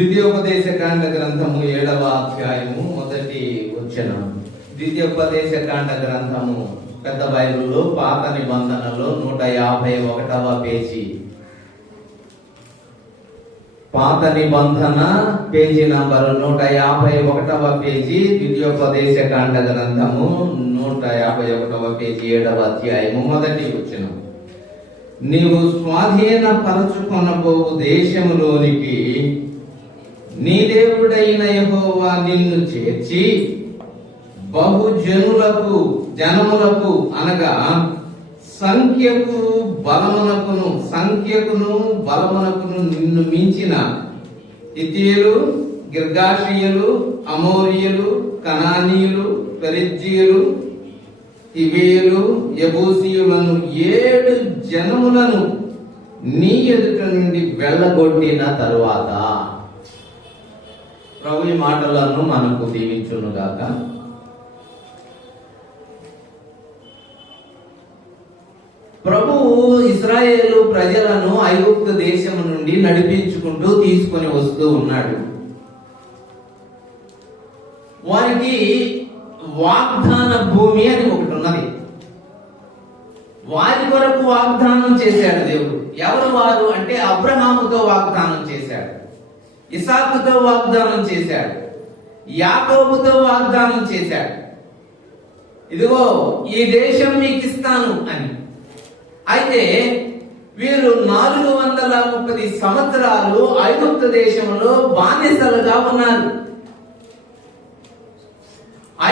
ద్వితీయోపదేశ కాండ గ్రంథము 7వ అధ్యాయము 1వ వచనం. ద్వితీయోపదేశ కాండ గ్రంథము పెద్ద బైబిల్లో పాత నిబంధనలో 151వ పేజీ. పాత నిబంధన పేజీ నంబర్ 151వ పేజీ. ద్వితీయోపదేశ కాండ గ్రంథము 151వ పేజీ 7వ అధ్యాయము 1వ వచనం. నీవు స్వాధీన పరచుకొనబోవు దేశములోనికి నీ దేవుడైన యెహోవా నిన్ను చేర్చి జనములకు అనగా సంఖ్యకును బలమునకును నిన్ను మించిన హిత్తీయులు, గిర్గాషీయులు, అమోరీయులు, కనానీయులు, పెరిజ్జీయులు, హివీయులు, యెబూసీయులను 7 జనములను నీ ఎదుట నుండి వెళ్ళగొట్టిన తరువాత. ప్రభు ఈ మాటలను మనకు దీవించునుగాక. ప్రభువు ఇశ్రాయేలు ప్రజలను ఐగుప్తు దేశము నుండి నడిపించుకుంటూ తీసుకొని వస్తూ ఉన్నాడు. వారికి వాగ్దాన భూమి అని ఒకటి ఉన్నది. వారి కొరకు వాగ్దానం చేశాడు దేవుడు. ఎవరు వారు అంటే అబ్రహాముతో వాగ్దానం చేశాడు, ఇసాకుతో వాగ్దానం చేశాడు, యాకోబుతో వాగ్దానం చేశాడు. ఇదిగో ఈ దేశం మీకు ఇస్తాను అని. అయితే వీరు 430 సంవత్సరాలు ఐగుప్తు దేశంలో బానిసలుగా ఉన్నారు.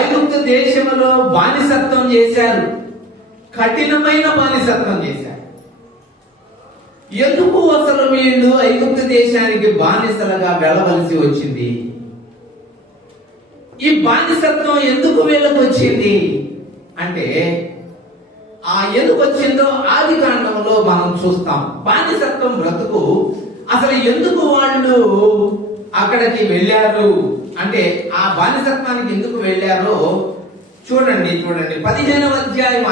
ఐగుప్తు దేశంలో బానిసత్వం చేశారు, కఠినమైన బానిసత్వం చేశారు. ఎందుకు అసలు వీళ్ళు ఐగుప్తు దేశానికి బానిసలుగా వెళ్ళవలసి వచ్చింది? ఈ బానిసత్వం ఎందుకు వీళ్ళకి వచ్చింది అంటే, ఎందుకు వచ్చిందో ఆది కాండంలో మనం చూస్తాం. బానిసత్వం బ్రతుకు అసలు ఎందుకు వాళ్ళు అక్కడికి వెళ్ళారు అంటే, ఆ బానిసత్వానికి ఎందుకు వెళ్ళారో చూడండి 15వ అధ్యాయం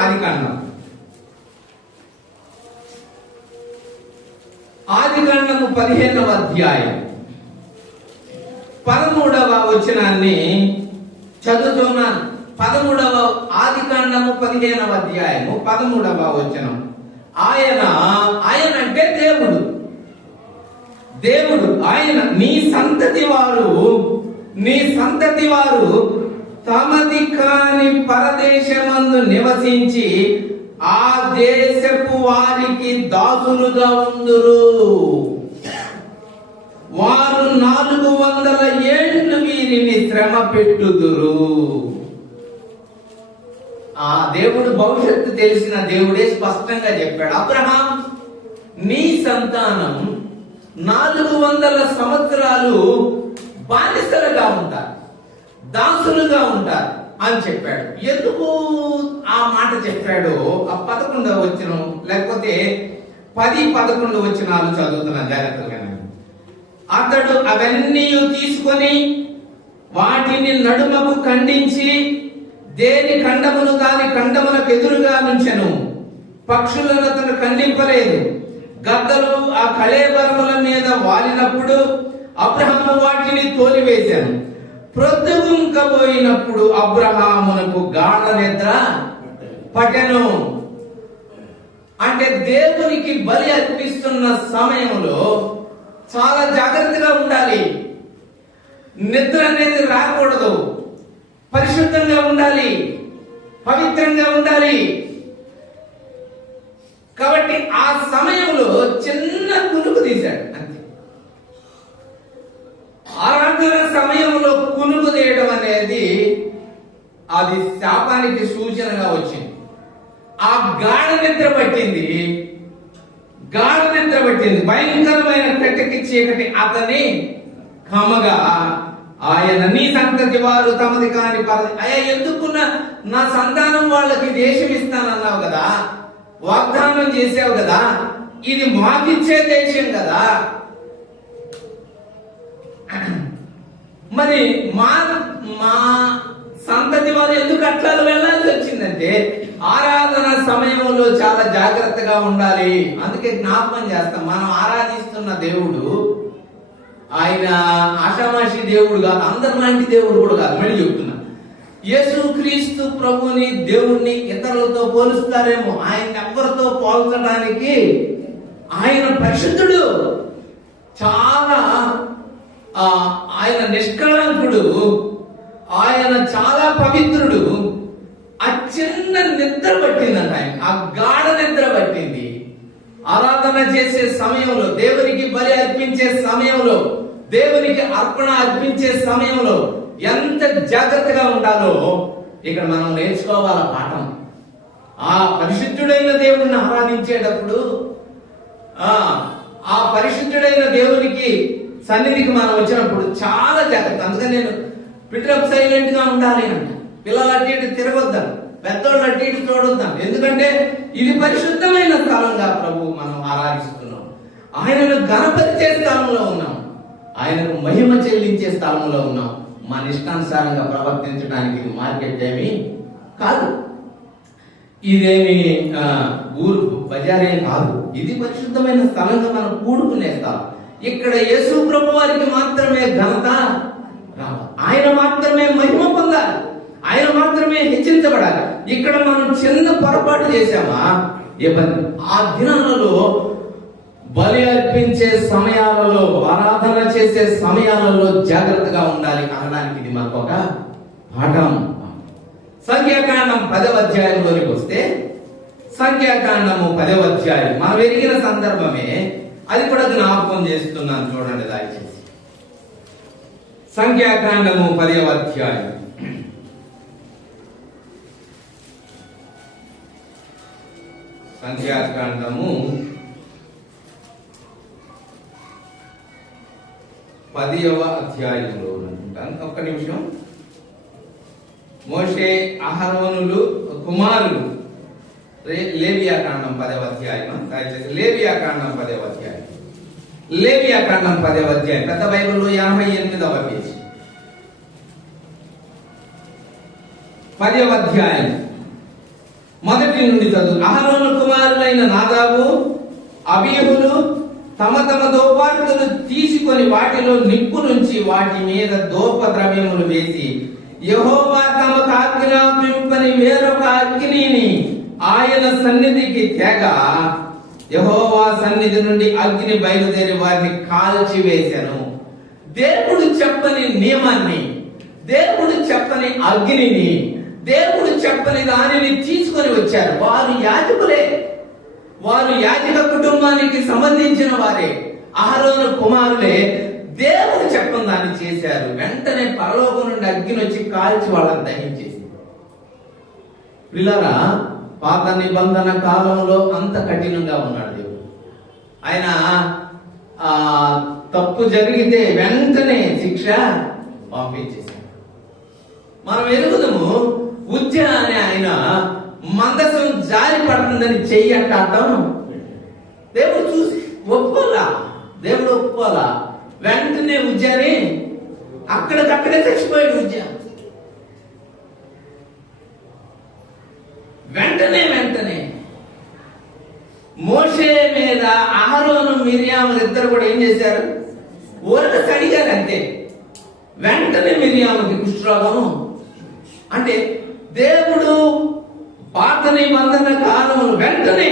ఆదికాండము 15వ అధ్యాయం 13వ వచనాన్ని చదువుతున్నాను. 13వ ఆదికాండము 15వ అధ్యాయము 13వ వచనం. ఆయన అంటే దేవుడు ఆయన నీ సంతతి వారు తమది కాని పరదేశమందు నివసించి ఆ దేశపు వారికి దాసులుగా ఉందురు. వారు 400 ఏళ్ళు వీరిని శ్రమ పెట్టుదురు. ఆ దేవుడు భవిష్యత్తు తెలిసిన దేవుడే స్పష్టంగా చెప్పాడు. అబ్రహాం నీ సంతానం 400 సంవత్సరాలు బానిసలుగా ఉంటారు, దాసులుగా ఉంటారు అని చెప్పాడు. ఎందుకు ఆ మాట చెప్పాడో ఆ 11వ వచనం లేకపోతే 10-11 వచనాలు చదువుతున్నా జాగ్రత్తగా. అతడు అవన్నీ తీసుకొని వాటిని నడుమకు ఖండించి దేని ఖండమును దాని ఖండమునకు ఎదురుగా నుంచెను. పక్షులను అతను ఖండింపలేదు. గద్దలు ఆ కళేబరముల మీద వాలినప్పుడు అబ్రహాము వాటిని తోలివేశాను. ప్రొద్దుగుంకబోయినప్పుడు అబ్రహామునకు గాఢ నిద్ర పట్టెను. అంటే దేవునికి బలి అర్పిస్తున్న సమయంలో చాలా జాగ్రత్తగా ఉండాలి. నిద్ర అనేది రాకూడదు. పరిశుద్ధంగా ఉండాలి, పవిత్రంగా ఉండాలి. కాబట్టి ఆ సమయంలో చిన్న కునుకు తీశాడు అంతే. ఆరాధన సమయంలో కునుకు తీయడం అనేది అది శాపానికి సూచనగా వచ్చింది. ఆ గాఢ నిద్ర పట్టింది. భయంకరమైన కట్టెకి చీకటి అతని కమగా ఆయన నీ సంతతి వారు తమది కాని ఎందుకున్న నా సంతానం వాళ్ళకి దేశం ఇస్తానన్నావు కదా, వాగ్దానం చేసావు కదా, ఇది మాకిచ్చే దేశం కదా, మరి మా సంతతి వారు ఎందుకు అట్లా వెళ్ళాల్సి వచ్చిందంటే ఆరాధన సమయంలో చాలా జాగ్రత్తగా ఉండాలి. అందుకే జ్ఞాపకం చేస్తాం, మనం ఆరాధిస్తున్న దేవుడు ఆయన ఆషామాషి దేవుడు కాదు, అందరి లాంటి దేవుడు కూడా కాదు. మళ్ళీ చెప్తున్నా, యేసుక్రీస్తు ప్రభుని దేవుణ్ణి ఇతరులతో పోలుస్తారేమో, ఆయన ఎవరితో పోల్చడానికి ఆయన పరిశుద్ధుడు, చాలా ఆయన నిష్కళంకుడు, ఆయన చాలా పవిత్రుడు. ఆ చిన్న నిద్ర పట్టిందంట ఆయన, ఆ గాఢ నిద్ర పట్టింది. ఆరాధన చేసే సమయంలో, దేవునికి బలి అర్పించే సమయంలో, దేవునికి అర్పణ అర్పించే సమయంలో ఎంత జాగ్రత్తగా ఉండాలో ఇక్కడ మనం నేర్చుకోవాల పాఠం. ఆ పరిశుద్ధుడైన దేవుణ్ణి ఆరాధించేటప్పుడు ఆ పరిశుద్ధుడైన దేవునికి సన్నిధికి మనం వచ్చినప్పుడు చాలా జాగ్రత్త. అందుకని నేను పిటరప్ సైలెంట్ గా ఉండాలి అంట. పిల్లలు అటు ఇటు తిరగొద్దాం, పెద్దోళ్ళు అటు ఇటు చూడొద్దాం. ఎందుకంటే ఇది పరిశుద్ధమైన స్థలంగా ప్రభు మనం ఆరాధిస్తున్నాం. ఆయనను ఘనపరిచే స్థలంలో ఉన్నాం, ఆయనకు మహిమ చెల్లించే స్థలంలో ఉన్నాం. మన ఇష్టానుసారంగా ప్రవర్తించడానికి ఇది మార్కెట్ ఏమి కాదు, ఇదేమి ఊరు బజారే కాదు. ఇది పరిశుద్ధమైన స్థలంగా మనం కూడుకునే స్థలం. ఇక్కడ యేసు ప్రభు వారికి మాత్రమే ఘనత రావాలి, ఆయన మాత్రమే మహిమ పొందాలి, ఆయన మాత్రమే హెచ్చించబడాలి. ఇక్కడ మనం చిన్న పొరపాటు చేశామా, ఆ దినాలలో బలి అర్పించే సమయాలలో, ఆరాధన చేసే సమయాలలో జాగ్రత్తగా ఉండాలి అనడానికి ఇది మనకు ఒక పాఠం. సంఖ్యాకాండం 10వ అధ్యాయంలోనికి వస్తే, సంఖ్యాకాండము 10వ అధ్యాయం మనం ఎరిగిన సందర్భమే, అది కూడా జ్ఞాపకం చేస్తున్నాను చూడండి దయచేసి. సంఖ్యాకాండము 10వ అధ్యాయం సంఖ్యాకాండము 10వ అధ్యాయంలో అనుకుంటాను. ఒక్క నిమిషం. మోషే అహరోనులు కుమారులు, లేవియాకాండం 10వ అధ్యాయం, దయచేసి లేవియాకాండం 10వ అధ్యాయం, లేవియాకాండం 10వ అధ్యాయం, పెద్ద బైబిల్లో 88వ పేజీ, 10వ అధ్యాయం మొదటి నుండి చదువు. అహరోను కుమారులైన నాదాబు, అబీహులు తమ తమ దోపార్తులు తీసుకొని వాటిలో నిప్పు నుంచి వాటి మీద దోప ద్రవ్యములు వేసి, యెహోవా తమకు ఆజ్ఞాపింపని వేరొక అగ్నిని ఆయన సన్నిధికి తెగ, యెహోవా సన్నిధి నుండి అగ్ని బయలుదేరి వారిని కాల్చి వేశాను. దేవుడు చెప్పని నియమాన్ని, దేవుడు చెప్పని అగ్నిని, దేవుడు చెప్పని దానిని తీసుకొని వచ్చారు. వారు యాజకులే, వారు యాజక కుటుంబానికి సంబంధించిన వారే, అహరోను కుమారులే. దేవుడు చెప్పని దాన్ని చేశారు. వెంటనే పరలోకం నుండి అగ్ని వచ్చి కాల్చి వాళ్ళని దహించేసి. పిల్లరా, పాత నిబంధన కాలంలో అంత కఠినంగా ఉన్నాడు దేవుడు. ఆయన తప్పు జరిగితే వెంటనే శిక్ష పంపించేశాడు. మనం ఎరుగుదము, ఉజ్జ అనే ఆయన మందసం జారి పడుతుందని చెయ్యటం దేవుడు చూసి ఒప్పుకోలా, దేవుడు ఒప్పుకోలా. వెంటనే ఉజ్జాని అక్కడికక్కడే చచ్చిపోయాడు. ఉజ్జ వెంటనే మోషే మీద అహరోను మిరియాములు ఇద్దరు కూడా ఏం చేశారు, ఊరట కడిగారు అంతే. వెంటనే మిరియాముకి కుష్ఠరోగం. అంటే దేవుడు పాత నిబంధన కాలంలో వెంటనే,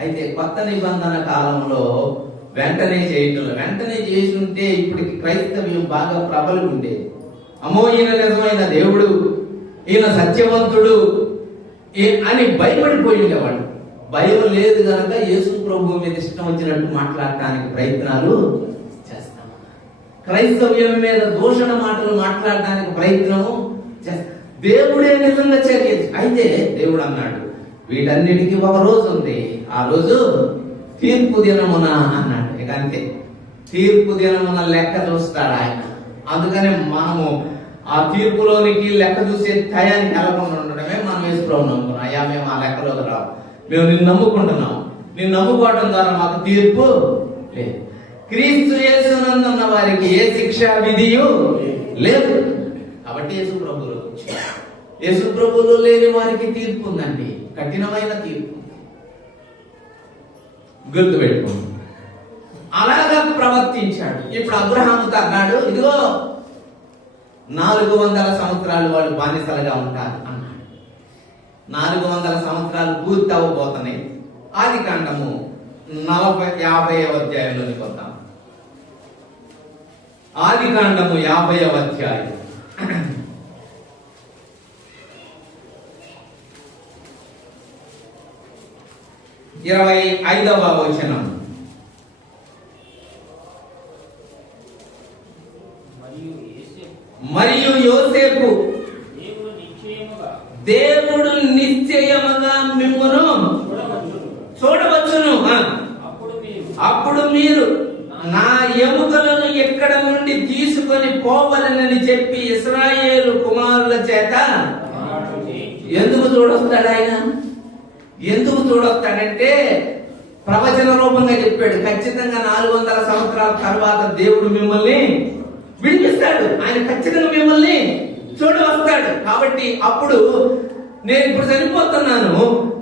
అయితే కొత్త నిబంధన కాలంలో వెంటనే చేయటం, వెంటనే చేసి ఉంటే ఇప్పటికి క్రైస్తవ్యం బాగా ప్రబలి ఉండేది. అమ్మో ఈయన నిజమైన దేవుడు, ఈయన సత్యవంతుడు అని భయపడిపోయి ఉండేవాడు. భయం లేదు కనుక యేసు ప్రభు మీద ఇష్టం వచ్చినట్టు మాట్లాడటానికి ప్రయత్నాలు చేస్తాం. క్రైస్తవ్యం మీద దూషణ మాటలు మాట్లాడటానికి ప్రయత్నము చేస్తాం. దేవుడే నిజంగా చర్య. అయితే దేవుడు అన్నాడు, వీటన్నిటికీ ఒక రోజు ఉంది, ఆ రోజు తీర్పు దినమున అన్నాడు. ఇక అంతే, తీర్పు దినమున లెక్క చూస్తాడు ఆయన. అందుకనే మనము ఆ తీర్పులోనికి లెక్క చూసే టయానికి వెళ్ళకుండా ఉండడమే మనం యేసుప్రభువుని నమ్ముకున్నాం. అయ్యా మేము ఆ లెక్కలోకి రావు, మేము నిన్ను నమ్ముకుంటున్నాం, నిన్ను నమ్ముకోవడం ద్వారా మాకు తీర్పు లేదు. క్రీస్తు యేసునందున్న వారికి ఏ శిక్షా విధియు లేదు. కాబట్టి యేసు ప్రభువులో లేని వారికి తీర్పు ఉందండి, కఠినమైన తీర్పు. గుర్తుపెట్టుకోండి. అలాగా ప్రవర్తించాడు. ఇప్పుడు అబ్రహాముతో అన్నాడు, ఇదిగో 400 సంవత్సరాలు వాళ్ళు బానిసలుగా ఉంటారు అన్నాడు. 400 సంవత్సరాలు పూర్తి అవ్వబోతున్నాయి. ఆదికాండము 50వ అధ్యాయంలోకి వద్దాం. ఆదికాండము 50వ అధ్యాయం 25వ వచనం. మరియు యోసేపు దేవుడు నిశ్చయముగా మిమ్మును చూడవచ్చును, అప్పుడు మీరు నా ఎముకలను ఎక్కడ నుండి తీసుకొని పోవలనని చెప్పి ఇశ్రాయేలు కుమారుల చేత ఎందుకు చూడొస్తాడు ఆయన? ఎందుకు చూడొస్తాడంటే ప్రవచన రూపంగా చెప్పాడు. ఖచ్చితంగా 400 సంవత్సరాల తర్వాత దేవుడు మిమ్మల్ని విడిపిస్తాడు. ఆయన ఖచ్చితంగా మిమ్మల్ని చూడవస్తాడు. కాబట్టి అప్పుడు నేను ఇప్పుడు చనిపోతున్నాను,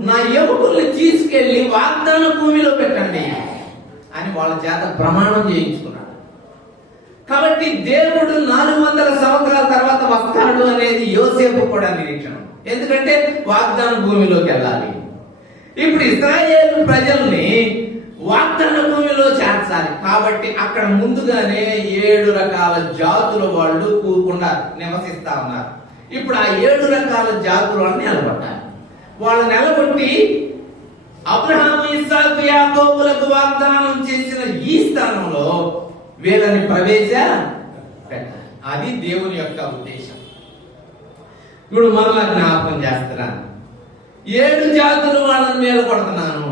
నా ఎముకల్ని తీసుకెళ్లి వాగ్దాన భూమిలో పెట్టండి అని వాళ్ళ చేత ప్రమాణం చేయించుకున్నాడు. కాబట్టి దేవుడు 400 సంవత్సరాల తర్వాత వస్తాడు అనేది యోసేపు కూడా నిరీక్షణ. ఎందుకంటే వాగ్దాన భూమిలోకి వెళ్ళాలి. ఇప్పుడు ఇశ్రాయేలు ప్రజల్ని వాగ్దాన భూమిలో చేర్చాలి. కాబట్టి అక్కడ ముందుగానే 7 రకాల జాతుల వాళ్ళు కూకుండా నివసిస్తా ఉన్నారు. ఇప్పుడు ఆ 7 రకాల జాతులను నిలబట్టాలి. వాళ్ళు నిలబట్టి అబ్రహాము, ఇస్సాకు, యాకోబులకు వాగ్దానం చేసిన ఈ స్థానంలో వీళ్ళని ప్రవేశపెట్టాలి. అది దేవుని యొక్క ఉద్దేశం. ఇప్పుడు మరలా జ్ఞాపకం చేస్తున్నాను, 7 జాతులు వాళ్ళని నిలబడుతున్నాను.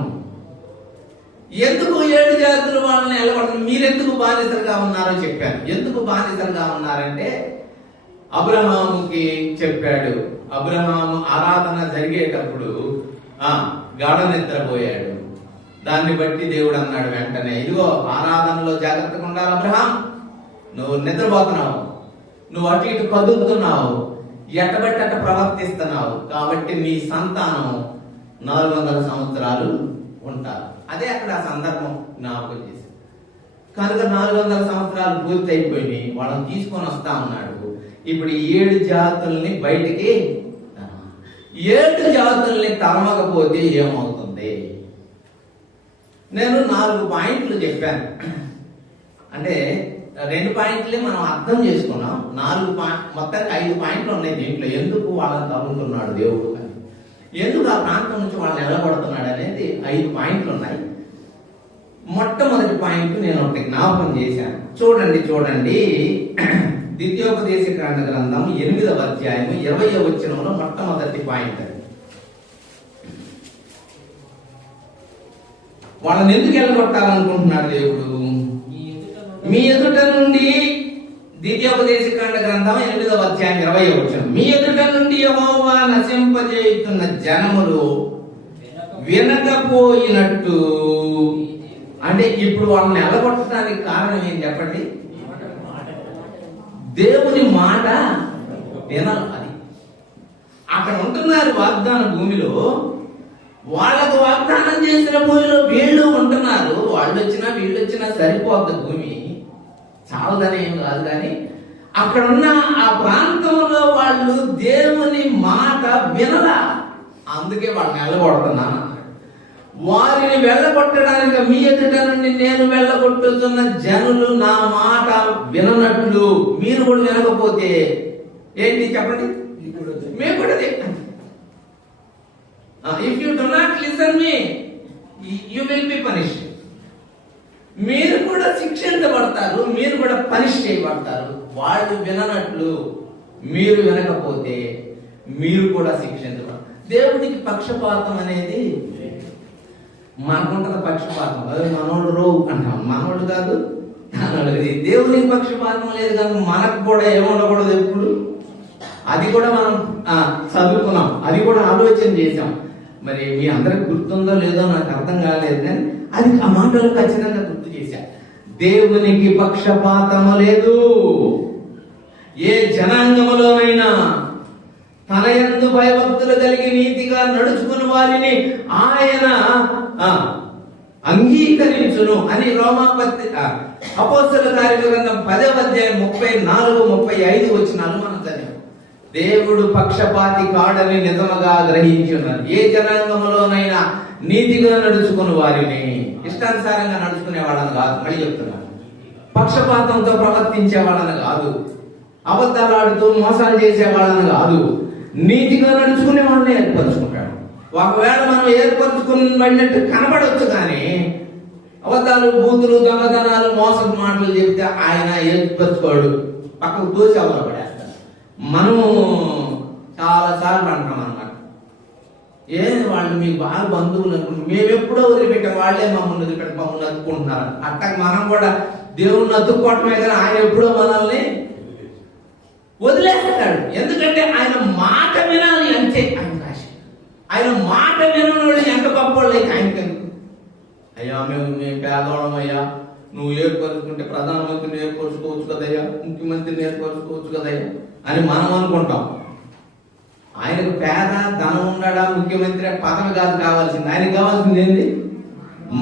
ఎందుకు 7 జాతులు వాళ్ళని నిలబడుతున్నాను? మీరెందుకు బానిసలుగా ఉన్నారో చెప్పాను. ఎందుకు బానిసలుగా ఉన్నారంటే అబ్రహాముకి చెప్పాడు. అబ్రహాము ఆరాధన జరిగేటప్పుడు గాఢ నిద్రపోయాడు. దాన్ని బట్టి దేవుడు అన్నాడు వెంటనే, ఇదిగో ఆరాధనలో జాగ్రత్తగా ఉండాలి అబ్రహాం, నువ్వు నిద్రపోతున్నావు, నువ్వు అటు ఇటు కదులుతున్నావు, ఎట్టబట్టి అట్ట ప్రవర్తిస్తున్నావు, కాబట్టి నీ సంతానం 400 సంవత్సరాలు ఉంటారు. అదే అక్కడ ఆ సందర్భం జ్ఞాపకం చేసి, కనుక 400 సంవత్సరాలు పూర్తి అయిపోయినాయి. వాళ్ళని తీసుకొని వస్తా ఉన్నాడు. ఇప్పుడు 7 జాతుల్ని బయటికి 7 జాతుల్ని తరమకపోతే ఏమవుతుంది? నేను 4 పాయింట్లు చెప్పాను. అంటే 2 పాయింట్లే మనం అర్థం చేసుకున్నాం. 4 మొత్తానికి 5 పాయింట్లు ఉన్నాయి దీంట్లో. ఎందుకు వాళ్ళని తరుగుతున్నాడు దేవుడు అని, ఎందుకు ఆ ప్రాంతం నుంచి వాళ్ళని నిలబడుతున్నాడు అనేది 5 పాయింట్లు ఉన్నాయి. మొట్టమొదటి పాయింట్ నేను ఒకటి జ్ఞాపకం చేశాను. చూడండి ద్వితీయోపదేశకాండ గ్రంథం 8వ అధ్యాయం 20వ వచనంలో మొట్టమొదటి పాయింట్. వాళ్ళని ఎందుకు వెళ్ళగొట్టాలనుకుంటున్నాడు దేవుడు? మీ ఎదుట నుండి, ద్వితీయోపదేశకాండ గ్రంథం 8వ అధ్యాయం 20వ వచనం, మీ ఎదుట నుండి యెహోవా నశింపజేయుతున్న జనములు వినకపోయినట్టు. అంటే ఇప్పుడు వాళ్ళని ఎలగొట్టడానికి కారణం ఏం చెప్పండి? దేవుని మాట వినాలి. అది అక్కడ ఉంటున్నారు వాగ్దాన భూమిలో. వాళ్ళకు వాగ్దానం చేసిన భూమిలో వీళ్ళు ఉంటున్నారు. వాళ్ళు వచ్చినా వీళ్ళు వచ్చినా సరిపోద్ది, భూమి చాలదని ఏం కాదు. కానీ అక్కడున్న ఆ ప్రాంతంలో వాళ్ళు దేవుని మాట వినలా, అందుకే వాళ్ళని వెళ్ళగొడుతున్నాను. వారిని వెళ్ళగొట్టడానికి మీ ఎదుట నుండి నేను వెళ్ళగొట్టుతున్న జనులు నా మాట విననట్లు మీరు కూడా వినకపోతే ఏంటి చెప్పండి? మేము కూడా if you do not listen me you will be punished. మీరు కూడా శిక్షించబడతారు, మీరు కూడా పనిష్ చేయబడతారు. వాళ్ళు విననట్లు మీరు వినకపోతే మీరు కూడా శిక్షించబడతారు. దేవుడికి పక్షపాతం అనేది మనకుంటది. పక్షపాతం అది మనోడు రోగు అంటాం, మనోడు కాదు. దేవునికి పక్షపాతం లేదు, కానీ మనకు కూడా ఏముండకూడదు ఎప్పుడు. అది కూడా మనం చదువుకున్నాం, అది కూడా ఆలోచన చేసాం. మరి మీ అందరికి గుర్తుందో లేదో నాకు అర్థం కాలేదు, కానీ అది ఆ మాటలు ఖచ్చితంగా గుర్తు చేశా. దేవునికి పక్షపాతము లేదు. ఏ జనాంగములోనైనా తన యందు భయభక్తులు కలిగి నీతిగా నడుచుకుని వారిని ఆయన అంగీకరించును అని అపోస్తలుల కార్యముల గ్రంథం 10వ అధ్యాయం 34, 35 వచనాలు మనం చదివాం. దేవుడు పక్షపాతి కాడని నిజముగా గ్రహించి ఉన్నారు. ఏ జనాంగంలోనైనా నీతిగా నడుచుకుని వారిని, ఇష్టానుసారంగా నడుచుకునే వాళ్ళని కాదు. మళ్ళీ చెప్తున్నాను, పక్షపాతంతో ప్రవర్తించే వాళ్ళని కాదు, అబద్ధాలు ఆడుతూ మోసాలు చేసే వాళ్ళని కాదు, నీతిగా నడుచుకునే వాళ్ళని ఏర్పరచుకుంటాడు. ఒకవేళ మనం ఏర్పరచుకున్నట్టు కనబడవచ్చు, కానీ అబద్ధాలు, బూతులు, దొంగతనాలు, మోసపు మాటలు చెప్తే ఆయన ఏర్పరచుకోడు, పక్కకు తోసి అవలపడేస్తాడు. మనము చాలాసార్లు అంటాం అన్నమాట, వాళ్ళు మీకు బాగా బంధువులు అనుకుంటున్నాం, మేము ఎప్పుడో వదిలిపెట్టాం, వాళ్ళే మమ్మల్ని వదిలిపెట్టి మమ్మల్ని అతుక్కుంటున్నారు. అట్లా మనం కూడా దేవుణ్ణి అతుక్కోవటమే, కానీ ఆయన ఎప్పుడో మనల్ని వదిలేస్తాడు. ఎందుకంటే ఆయన మాట వినాలి, అంతే ఆయన రాశి. ఆయన మాట వినోడు ఎంత గొప్పవాళ్ళు అయితే ఆయనకెందుకు? అయ్యా మేము పేదవాళ్ళం అయ్యా, నువ్వు ఏర్పరచుకుంటే ప్రధానమంత్రిని ఏర్పరచుకోవచ్చు కదయ్యా, ముఖ్యమంత్రిని ఏర్పరచుకోవచ్చు కదయ్యా అని మనం అనుకుంటాం. ఆయనకు పేద, ధనం ఉండడా, ముఖ్యమంత్రి పదవి కాదు కావాల్సింది. ఆయనకు కావాల్సింది ఏంటి?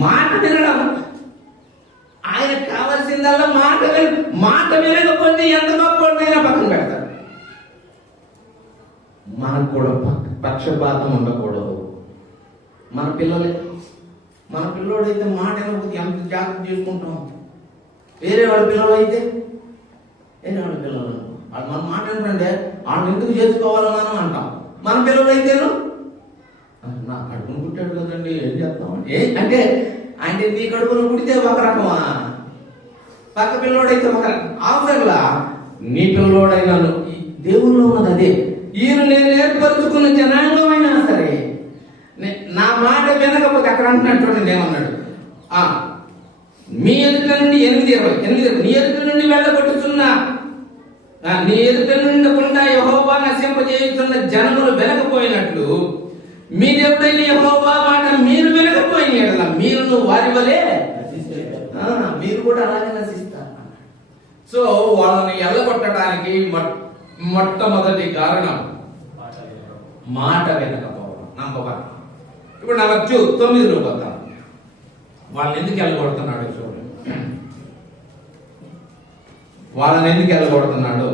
మాట వినడం. ఆయనకు కావాల్సిందల్లా మాట వినకపోతే ఎంత గొప్పైనా పక్కన పెడతారు. మనకు కూడా పక్షపాతం ఉండకూడదు. మన పిల్లోడైతే మాట వినకపోతే ఎంత జాగ్రత్త చేసుకుంటాం. వేరే వాళ్ళ పిల్లలు అయితే వాళ్ళు మన మాట ఏంటంటే వాళ్ళు ఎందుకు చేసుకోవాలో మనం అంటాం. మన పిల్లలు అయితేను నా కడుపును పుట్టాడు కదండి, ఏం చేస్తాం అంటే నీ కడుపును పుడితే ఒక రకమా, పక్క పిల్లోడైతే ఒక రకం. అవసరంలా నీ పిల్లోడైనా దేవుల్లో ఉన్నది అదే. ఈయన నేను ఏర్పరచుకున్న జనాంగమైనా సరే నా మాట వినకపోతే అక్కడ అంటున్నాడు చూడండి, ఏమన్నాడు? మీ ఎదుట నుండి 8:20 నీ ఎదుట నుండి వెళ్ళగొట్టుచున్నా, నీ ఎదుట నుండకుండా యెహోవా నశింపజేయుచున్న జనములు వినకపోయినట్లు మీ దేవుడైన యెహోవా మాట మీరు వినకపోయిన యెడల మీరు వారి వలె మీరు కూడా అలాగే నశిస్తారు. సో వాళ్ళని ఎల్లగొట్టడానికి మొట్టమొదటి కారణం మాట వినకపోవడం. నంబర్ 1. ఇప్పుడు నంబర్ 2, 9లో వద్దాం. వాళ్ళని ఎందుకు ఎల్లగొడుతున్నాడు చూడండి. వాళ్ళని ఎందుకు ఎల్లగొడుతున్నాడు?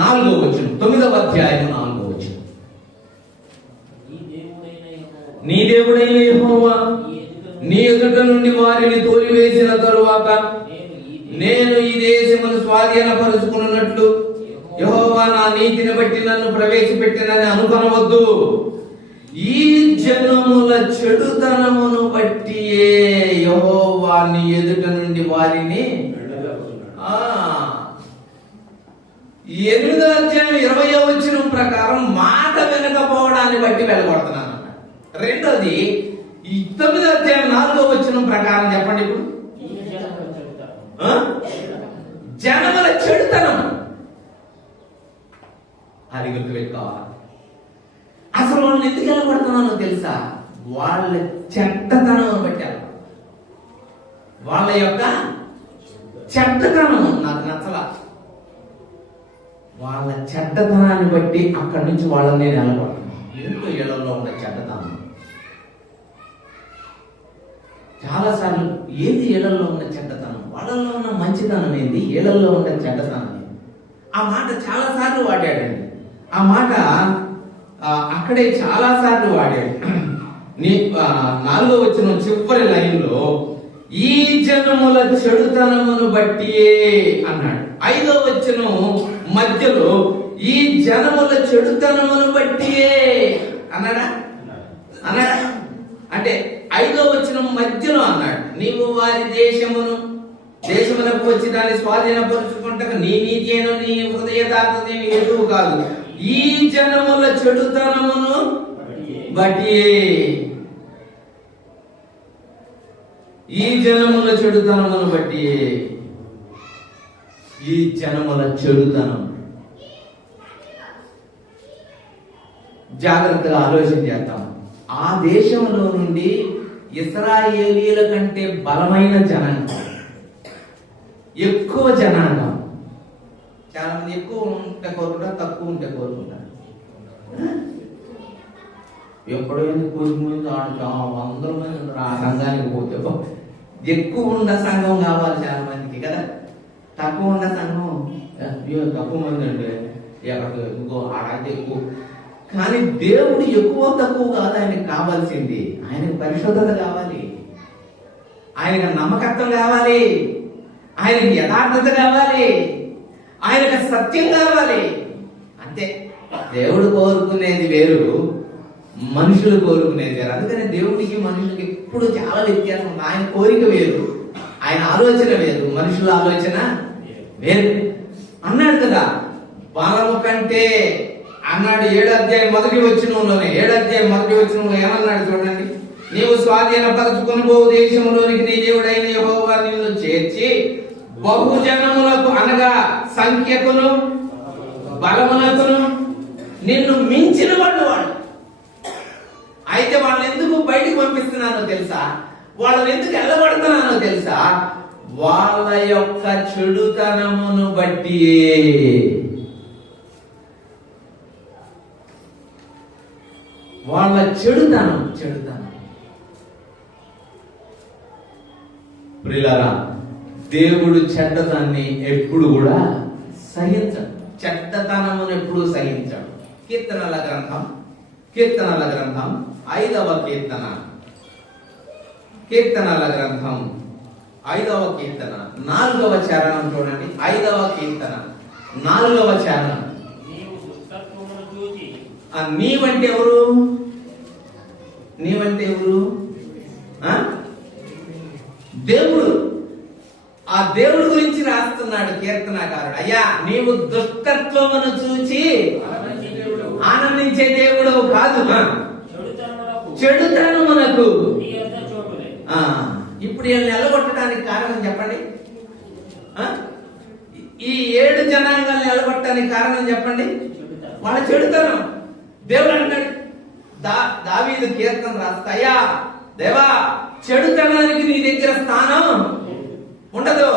4వ వచనం, 9వ అధ్యాయం 4వ వచనం. నీ దేవుడైన యెహోవా నీ ఎదుట నుండి వారిని తోలివేసిన తరువాత నేను ఈ దేశమును స్వాధీనపరుచుకున్నట్లు యెహోవా నా నీతిని బట్టి నన్ను ప్రవేశపెట్టినని అనుకొనవద్దు. ఈ జనముల చెడుతనమును బట్టియే యెహోవా నీ ఎదుట నుండి వారిని 8వ అధ్యాయం 20వ వచనం ప్రకారం మాట వినకపోవడాన్ని బట్టి వెళ్ళగొడుతున్నాను అన్నాడు. రెండోది ఈ 9వ అధ్యాయం 4వ వచనం ప్రకారం చెప్పండి. ఇప్పుడు జనముల చెడుతనం అది గుర్తుపెట్టుకోవాలి. అసలు వాళ్ళని ఎందుకు వెళ్ళగొడుతున్నానో తెలుసా? వాళ్ళ చెడ్డతనం బట్టి, వాళ్ళ యొక్క చెడ్డతనం నాకు నచ్చల. వాళ్ళ చెడ్డతనాన్ని బట్టి అక్కడి నుంచి వాళ్ళని నేను వెళ్ళగొడుతున్నాను. ఎందుకు ఇళ్లలో ఉన్న చెడ్డతనం? చాలాసార్లు ఏది ఇళ్లలో ఉన్న చెడ్డతనం, వాళ్ళల్లో ఉన్న మంచితనం ఏంది, ఇళ్లలో ఉన్న చెడ్డతనం ఏంది? ఆ మాట చాలాసార్లు వాడాడండి. ఆ మాట అక్కడే చాలాసార్లు వాడాడు. 4వ వచనం చివరి లైన్లో ఈ జనముల చెడుతనమును బట్టియే అన్నాడు. 5వ వచనం మధ్యలో ఈ జనముల చెడుతనమును బట్టియే అన్నాడా? అంటే 5వ వచనం మధ్యలో అన్నాడు, నీవు వారి దేశమునకు వచ్చి దాన్ని స్వాధీనపరుచుకుంటా నీ నీతి అయిన నీ హృదయదాతదేమి హేతువు కాదు, ఈ జనముల చెడుతనమును బట్టియే. ఈ జనముల చెడుతనమును బట్టియే. ఈ జనముల చెడుతనం. జాగ్రత్తగా ఆలోచన చేద్దాం. ఆ దేశంలో నుండి ఇశ్రాయేలీల కంటే బలమైన జనాంగం, ఎక్కువ జనాంగం. చాలా మంది ఎక్కువ ఉంటే కోరుకుంటారు, తక్కువ ఉంటే కోరుకుంటారు. ఎప్పుడైనా 100 మంది ఆ రంగానికి పోతే ఎక్కువ ఉన్న సంఘం కావాలి చాలా మందికి కదా. తక్కువ ఉన్న సంఘం తక్కువ మంది అండి, ఇంకో ఆడైతే ఎక్కువ. కానీ దేవుడు ఎక్కువ తక్కువ కాదు, ఆయనకు కావాల్సింది ఆయనకు పరిశుద్ధత కావాలి, ఆయనకు నమ్మకత్వం కావాలి, ఆయనకి యథార్థత కావాలి, ఆయనకు సత్యం కావాలి. అంతే. దేవుడు కోరుకునేది వేరు, మనుషులు కోరుకునేది వేరు. అందుకనే దేవుడికి మనుషులకి ఎప్పుడు చాలా వ్యత్యాసం ఉంది. ఆయన కోరిక వేరు, ఆయన ఆలోచన వేరు, మనుషుల ఆలోచన వేరు. అన్నాడు కదా, బలము కంటే అన్నాడు 7వ అధ్యాయం మొదటి వచనంలోనే. 7వ అధ్యాయం మొదటి వచనంలో ఏమన్నాడు చూడండి. నీవు స్వాధీనపరచుకుని పోవు దేశంలోనికి నీ దేవుడైన యెహోవా నిన్ను చేర్చి బహుజనములకు అనగా సంఖ్యకును బలమునకును నిన్ను మించిన వాడు. అయితే వాళ్ళని ఎందుకు బయటికి పంపిస్తున్నానో తెలుసా? వాళ్ళని ఎందుకు వెళ్ళబడుతున్నానో తెలుసా? వాళ్ళ యొక్క చెడుతనమును బట్టి. వాళ్ళ చెడుతనం. ప్రియులారా, దేవుడు చెడ్డదాన్ని ఎప్పుడు కూడా సహించడు, చెడ్డతనమును ఎప్పుడు సహించాడు. కీర్తనల గ్రంథం 5వ కీర్తన, కీర్తనల గ్రంథం 5వ కీర్తన 4వ చరణం చూడండి. 5వ కీర్తన 4వ చరణం. నీవంటే ఎవరు? దేవుడు. ఆ దేవుడు గురించి రాస్తున్నాడు కీర్తనకారుడు. అయ్యా, నీవు దుష్టత్వమును చూచి ఆనందించే దేవుడు కాదు, చెడుతనమునకు. ఇప్పుడు వీళ్ళని ఎలగొట్టడానికి కారణం చెప్పండి. ఈ 7 జనాంగాలను ఎలగొట్టడానికి కారణం చెప్పండి. వాళ్ళ చెడుతనం. దేవుడు అంటాడు, దావీదు కీర్తన రాస్తా, అయ్యా దేవా, చెడుతనానికి నీ దగ్గర స్థానం ఉండదు,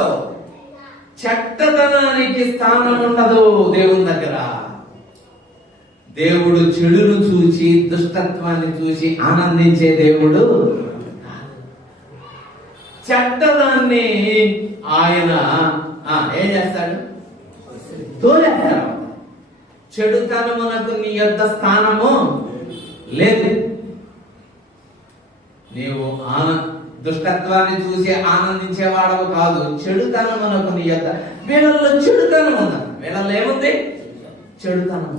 చెడ్డతనానికి స్థానం ఉండదు దేవుని దగ్గర. దేవుడు చెడును చూసి దుష్టత్వాన్ని చూసి ఆనందించే దేవుడు. చెడ్డదాన్ని ఆయన ఏం చేస్తాడు? తోలేస్తాడు. చెడుతనమునకు నీ యొక్క స్థానము లేదు. నీవు దుష్టత్వాన్ని చూసి ఆనందించేవాడవు కాదు, చెడుతనమునకు నీ యొక్క. వీళ్ళల్లో చెడుతనం ఉందా? వీళ్ళల్లో ఏముంది? చెడుతనం.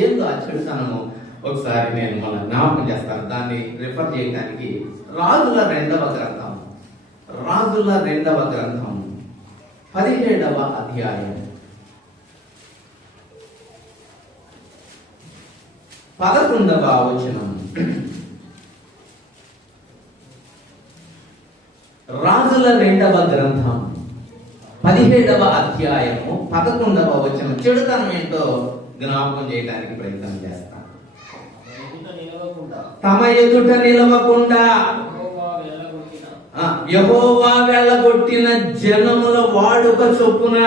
ఏందో ఆ చెడుతనము? ఒకసారి నేను మన జ్ఞాపకం చేస్తాను, దాన్ని రిఫర్ చేయడానికి. రాజుల 2వ గ్రంథం 17వ అధ్యాయం 11వ వచనం. రాజుల 2వ గ్రంథం 17వ అధ్యాయము 11వ వచనం. చెడుతనం ఏంటో జ్ఞాపకం చేయడానికి ప్రయత్నం చేస్తాను. తమ ఎదుట నిలవకుండా యెహోవా వెళ్ళగొట్టిన జనముల వాడుక చొప్పున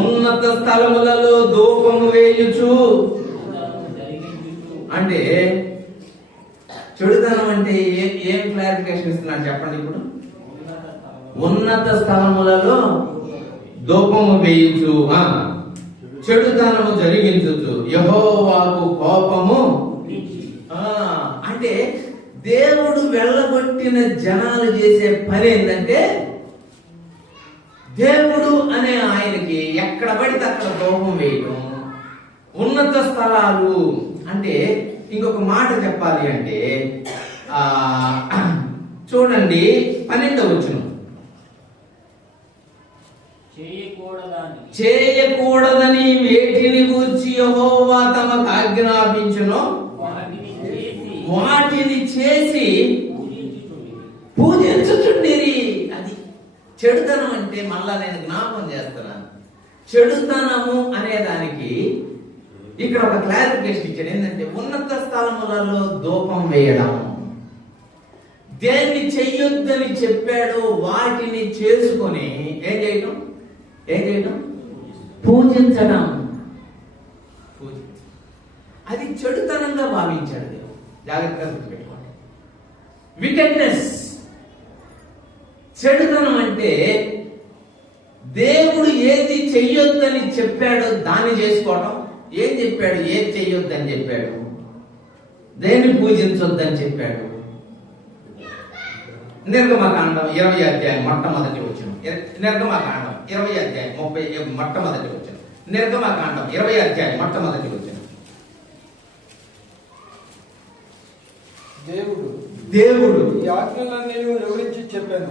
ఉన్నత స్థలములలో ధూపము వేయుచు. అంటే చెడుతనం అంటే ఏం క్లారిఫికేషన్ ఇస్తున్నాడు చెప్పండి. ఇప్పుడు ఉన్నత స్థలములలో ధూపము వేయుచు, చెడుతనము జరిగించు, యెహోవాకు కోపము. అంటే దేవుడు వెళ్ళగొట్టిన జనాలు చేసే పని ఏంటంటే, దేవుడు అనే ఆయనకి ఎక్కడ పడితే అక్కడ ధూపం వేయటం. ఉన్నత స్థలాలు అంటే ఇంకొక మాట చెప్పాలి అంటే చూడండి 12వ వచనం. చేయకూడదని వేటిని గూర్చి యెహోవా తమకు ఆజ్ఞాపించునో వాటిని చేసి పూజించుచుండిరి. అది చెడుతనం అంటే. మళ్ళా నేను జ్ఞాపకం చేస్తున్నాను, చెడుతనము అనే దానికి ఇక్కడ ఒక క్లారిఫికేషన్ ఇచ్చాడు. ఏంటంటే ఉన్నత స్థలములలో ధూపం వేయడం. దేన్ని చెయ్యొద్దని చెప్పాడో వాటిని చేసుకొని ఏం చేయడం? పూజించడం. అది చెడుతనంగా భావించాడు దేవుడు. జాగ్రత్తగా గుర్తుపెట్టుకోండి. వికెట్నెస్. చెడుతనం అంటే దేవుడు ఏది చెయ్యొద్దని చెప్పాడో దాన్ని చేసుకోవటం. ఏం చెప్పాడు? ఏది చెయ్యొద్దని చెప్పాడు, దేన్ని పూజించొద్దని చెప్పాడు. నిర్గమకాండం 20 అధ్యాయం మొట్టమొదటి వచనం. నిర్గమకాండం 20 అధ్యాయం 30 మొట్టమొదటి వచనం. నిర్గమకాండం 20 అధ్యాయం మొట్టమొదటి వచనం. దేవుడు ఈ ఆజ్ఞలన్నీ వివరించి చెప్పాను.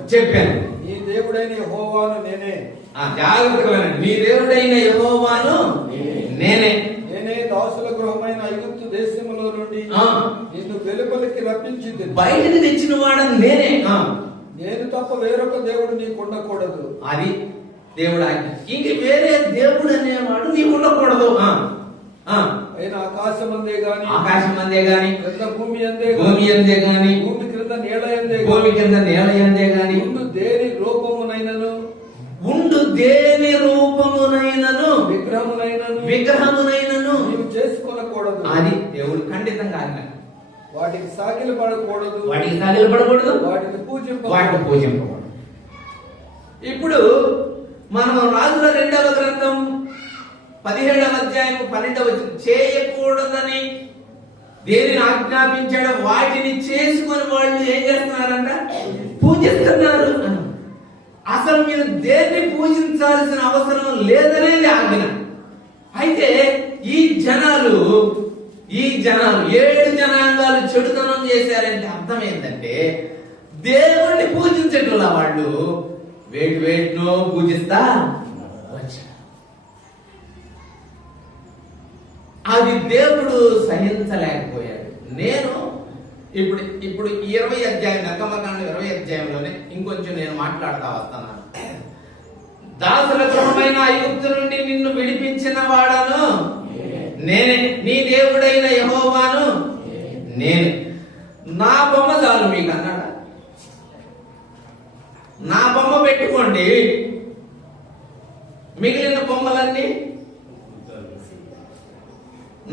నీ దేవుడైన యెహోవాను నేనే. జాగ్రత్తగా వినండి. నీ దేవుడైన యెహోవాను నేనే. దాసుల గృహమైన ఐగుప్తు దేశములో నుండి నిన్ను వెలుపలికి రప్పించింది. బయటికి తెచ్చిన వాడని నేనే. నేను తప్ప వేరొక దేవుడు నీకు ఉండకూడదు. అది దేవుడు ఆజ్ఞ. ఇంక వేరే దేవుడు అనేవాడు నీకు ఉండకూడదు. అయినా ఆకాశమందే గాని క్రింద భూమి అందే గాని భూమి క్రింద నేల అందే గాని ఉండు దేని రూపమునైనను విగ్రహమునైనను నీవు చేసుకొనకూడదు. అది దేవుడు ఖండితంగా ఆజ్ఞ. వాటికి సాగిలు పడకూడదు, వాటిని పూజింపకూడదు. ఇప్పుడు మనం రాజుల 2వ గ్రంథం 17వ అధ్యాయం 12వ వచనం, చేయకూడదని దేనిని ఆజ్ఞాపించాడో వాటిని చేసుకొని వాళ్ళు ఏం చేస్తున్నారంట? పూజిస్తున్నారు. అసలు మీరు దేన్ని పూజించాల్సిన అవసరం లేదనేది ఆజ్ఞ. అయితే ఈ జనాలు 7 జనాంగాలు చెడుతనం చేశారంటే అర్థం ఏంటంటే దేవుణ్ణి పూజించట్ల వాళ్ళు వేటినో పూజిస్తా వచ్చారు. అది దేవుడు సహించలేకపోయాడు. నేను ఇప్పుడు 20 అధ్యాయం నిర్గమకాండం 20 అధ్యాయంలోనే ఇంకొంచెం నేను మాట్లాడుతా వస్తున్నాను. దాసుల గృహమైన ఐగుప్తు నుండి నిన్ను విడిపించిన వాడను నేనే, నీ దేవుడైన యెహోవాను నేనే. నా బొమ్మ చాలు మీకు అన్నాడా? నా బొమ్మ పెట్టుకోండి, మిగిలిన బొమ్మలన్నీ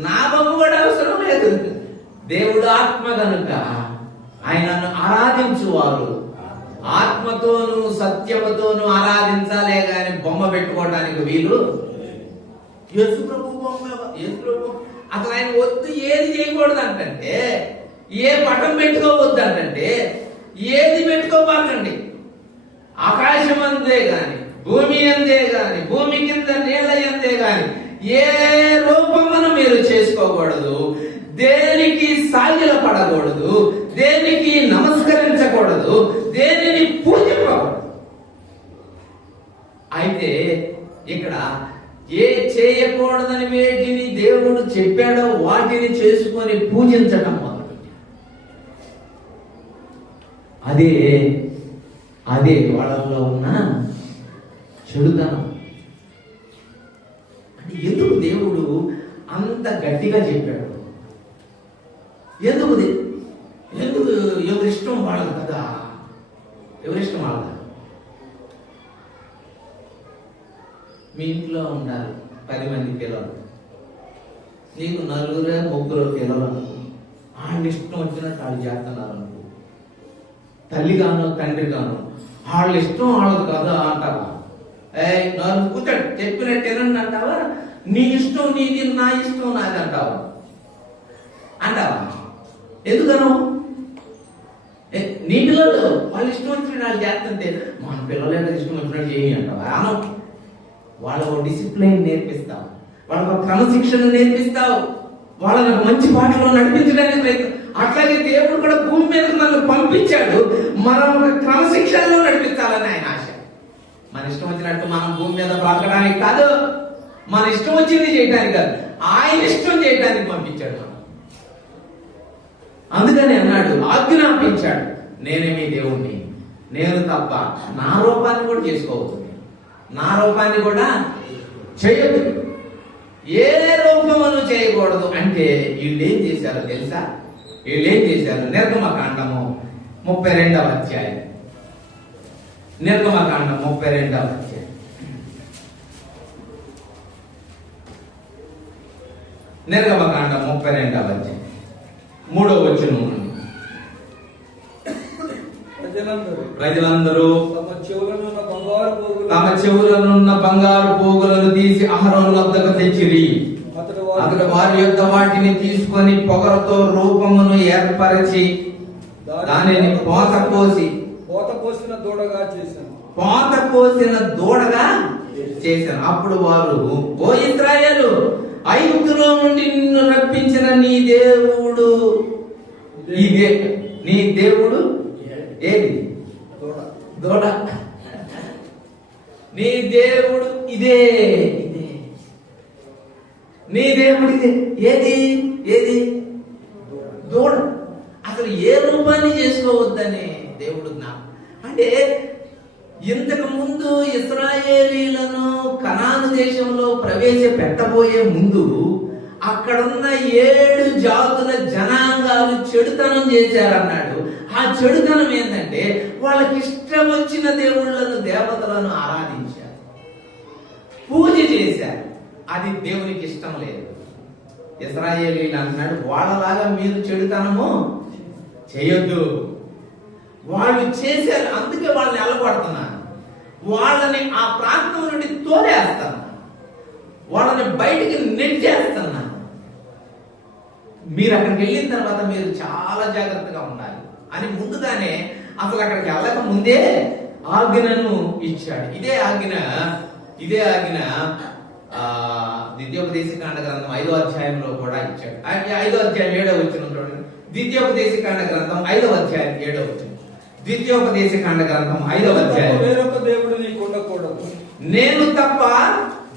నా బొమ్మ కూడా అవసరం లేదు. దేవుడు ఆత్మ కనుక ఆయనను ఆరాధించువారు ఆత్మతోను సత్యముతోను ఆరాధించాలే గాని బొమ్మ పెట్టుకోవడానికి వీలు. యేసు ప్రభు అసలు ఆయన వద్దు, ఏది చేయకూడదు అంటే, ఏ పటం పెట్టుకోవద్దు అంటే, ఏది పెట్టుకోబాకండి. ఆకాశం అందే గాని, భూమి అందే గాని, భూమి కింద నీళ్ళ అందే గాని ఏ రూపమును మీరు చేసుకోకూడదు, దేనికి సాగిల పడకూడదు, దేనికి నమస్కరించకూడదు, దేనిని పూజించకూడదు. అయితే ఇక్కడ ఏ చేయకూడదని వేటిని దేవుడు చెప్పాడో వాటిని చేసుకొని పూజించటం మొదలుపెట్టాడు. అదే వాళ్ళల్లో ఉన్న చెడుతనం. అంటే ఎందుకు దేవుడు అంత గట్టిగా చెప్పాడు? ఎందుకు ఎవరిష్టం వాళ్ళది కదా, ఎవరిష్టం వాళ్ళది. మీ ఇంట్లో ఉండాలి 10 మంది పిల్లలు, నీకు 4-3 పిల్లలు అనుకో, వాళ్ళ ఇష్టం వచ్చినట్టు వాళ్ళు చేస్తున్నారు అనుకో, తల్లిగానో తండ్రిగానో వాళ్ళ ఇష్టం వాళ్ళది కదా అంటావా? నాకు కూర్చోండి చెప్పినట్టు ఏనండి అంటావా? నీ ఇష్టం నీది, నా ఇష్టం నాది అంటావా? ఎందుకను? నీ పిల్లలు వాళ్ళు ఇష్టం వచ్చినట్టు వాళ్ళు చేస్తుంటే మన పిల్లలు ఇష్టం వచ్చినట్టు చేయి అంటావా? అను. వాళ్ళకు డిసిప్లైన్ నేర్పిస్తావు, వాళ్ళకు క్రమశిక్షణ నేర్పిస్తావు, వాళ్ళని మంచి బాటలో నడిపించడానికి ప్రయత్నం. అట్లాగే దేవుడు కూడా భూమి మీదకి మనల్ని పంపించాడు, మనం ఒక క్రమశిక్షణలో నడిపించాలని ఆయన ఆశ. మన ఇష్టం వచ్చినట్టు మనం భూమి మీద బ్రతకడానికి కాదు, మన ఇష్టం వచ్చింది చేయడానికి కాదు, ఆయన ఇష్టం చేయడానికి పంపించాడు మనం. అందుకని అన్నాడు, ఆజ్ఞాపించాడు, నేనే మీ దేవుణ్ణి, నేను తప్ప నా రూపాన్ని కూడా చేసుకోవచ్చు, నా రూపాన్ని కూడా చేయొద్దు, ఏ రూపమును చేయకూడదు. అంటే వీళ్ళు ఏం చేశారో తెలుసా? నిర్గమకాండము 32వ అధ్యాయం, నిర్గమకాండం 32వ అధ్యాయం, నిర్గమకాండం 32వ అధ్యాయం 3వ వచనం నుండి. ప్రజలందరూ తమ చెవులనున్న బంగారు పోగులను తీసి అహరోను వద్దకు తెచ్చిరి. అతడు వారి యొక్క వాటిని తీసుకొని పొగరతో రూపమును ఏర్పరచి దానిని పోత పోసిన దూడగా చేశాను. అప్పుడు వారు, ఓ ఇశ్రాయేలు, ఐగుప్తులో నుండి నిన్ను రప్పించిన నీ దేవుడు ఇదే. నీ దేవుడు ఏది? దూడ. నీ దేవుడు ఇదే. నీ దేవుడు ఇదే. ఏది? దూడ. అసలు ఏ రూపాన్ని చేసుకోవద్దని దేవుడు అంటే ఇంతకు ముందు ఇశ్రాయేలీలను కనాను దేశంలో ప్రవేశపెట్టబోయే ముందు అక్కడున్న 7 జాతుల జనాంగాలు చెడుతనం చేశారన్నాడు. ఆ చెడుతనం ఏంటంటే వాళ్ళకి ఇష్టం వచ్చిన దేవుళ్ళను, దేవతలను ఆరాధించారు, పూజ చేశారు. అది దేవునికి ఇష్టం లేదు. ఇశ్రాయేలీలు అంటున్నాడు, వాళ్ళలాగా మీరు చెడుతనము చేయొద్దు. వాళ్ళు చేశారు, అందుకే వాళ్ళని అలగొడుతున్నారు. వాళ్ళని ఆ ప్రాంతం నుండి తోలేస్తాను, వాళ్ళని బయటికి నెట్టేస్తున్నాను. మీరు అక్కడికి వెళ్ళిన తర్వాత మీరు చాలా జాగ్రత్తగా ఉండాలి అని ముందుగానే, అసలు అక్కడికి వెళ్ళక ముందే ఆజ్ఞను ఇచ్చాడు. ఇదే ఆజ్ఞ ద్వితీయోపదేశకాండ గ్రంథం 5వ అధ్యాయంలో కూడా ఇచ్చాడు. 5వ అధ్యాయం 7వ వచనం చూడండి. ద్వితీయోపదేశకాండ గ్రంథం 5వ అధ్యాయం 7వ వచనం. ద్వితీయోపదేశకాండ గ్రంథం 5వ అధ్యాయం. వేరొక దేవుడు నీకు ఉండకూడదు. నేను తప్ప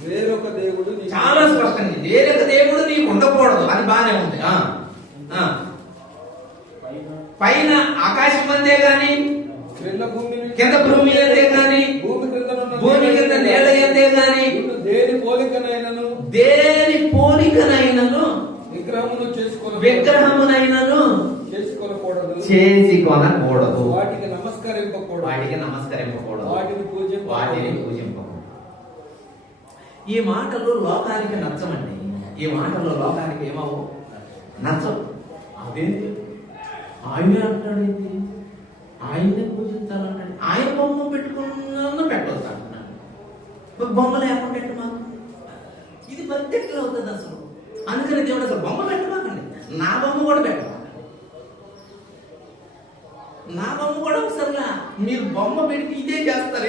వేరొక దేవుడు, చాలా స్పష్టంగా వేరొక దేవుడు నీకు ఉండకూడదు. అది బానే ఉంది. పైన ఆకాశం అంతే గాని, కింద భూమి అంతే గాని, భూమి కింద నేల అంతే గాని, దేని పోలికనైనను విగ్రహమునైనను చేసుకొనకూడదు. వాటికి నమస్కరింపకూడదు. వాటిని పూజింపకూడదు. ఈ మాటలు లోకానికి నచ్చమండి. ఈ మాటలు లోకానికి ఏమవు నచ్చవు. అదేంటి ఆయన అంటాడేంటి, ఆయన్ని పూజించాలంటాడు. ఆయన బొమ్మ పెట్టుకున్నా పెట్టవచ్చు అంటున్నాడు. బొమ్మ లేకుండా పెట్టమా, ఇది భక్తి ఎట్లా అవుతుంది అసలు? అందుకని దేవుడు అసలు బొమ్మ పెట్టమాకండి, నా బొమ్మ కూడా పెట్టమా. నా బొమ్మ కూడా ఒకసారిలా మీరు బొమ్మ పెడితే ఇదే చేస్తారు.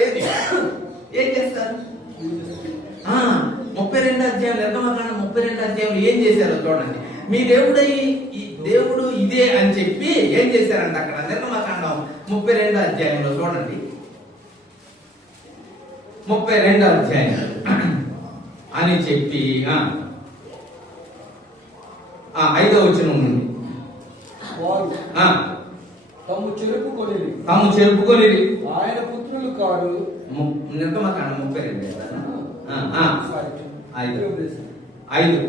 ఏం చేస్తారు? 32 అధ్యాయులు ఎంత మాట్లాడారు? 32 అధ్యాయులు ఏం చేశారో చూడండి. మీ దేవుడు ఇదే అని చెప్పి ఏం చేశారంట అక్కడ నిర్గమకాండం 32 అధ్యాయంలో చూడండి. 32 అధ్యాయం అని చెప్పి 5వ వచనం నుండి తాము చెరుపుకొని ఆయన పుత్రులు కారు. నిర్గమకాండం 32 5.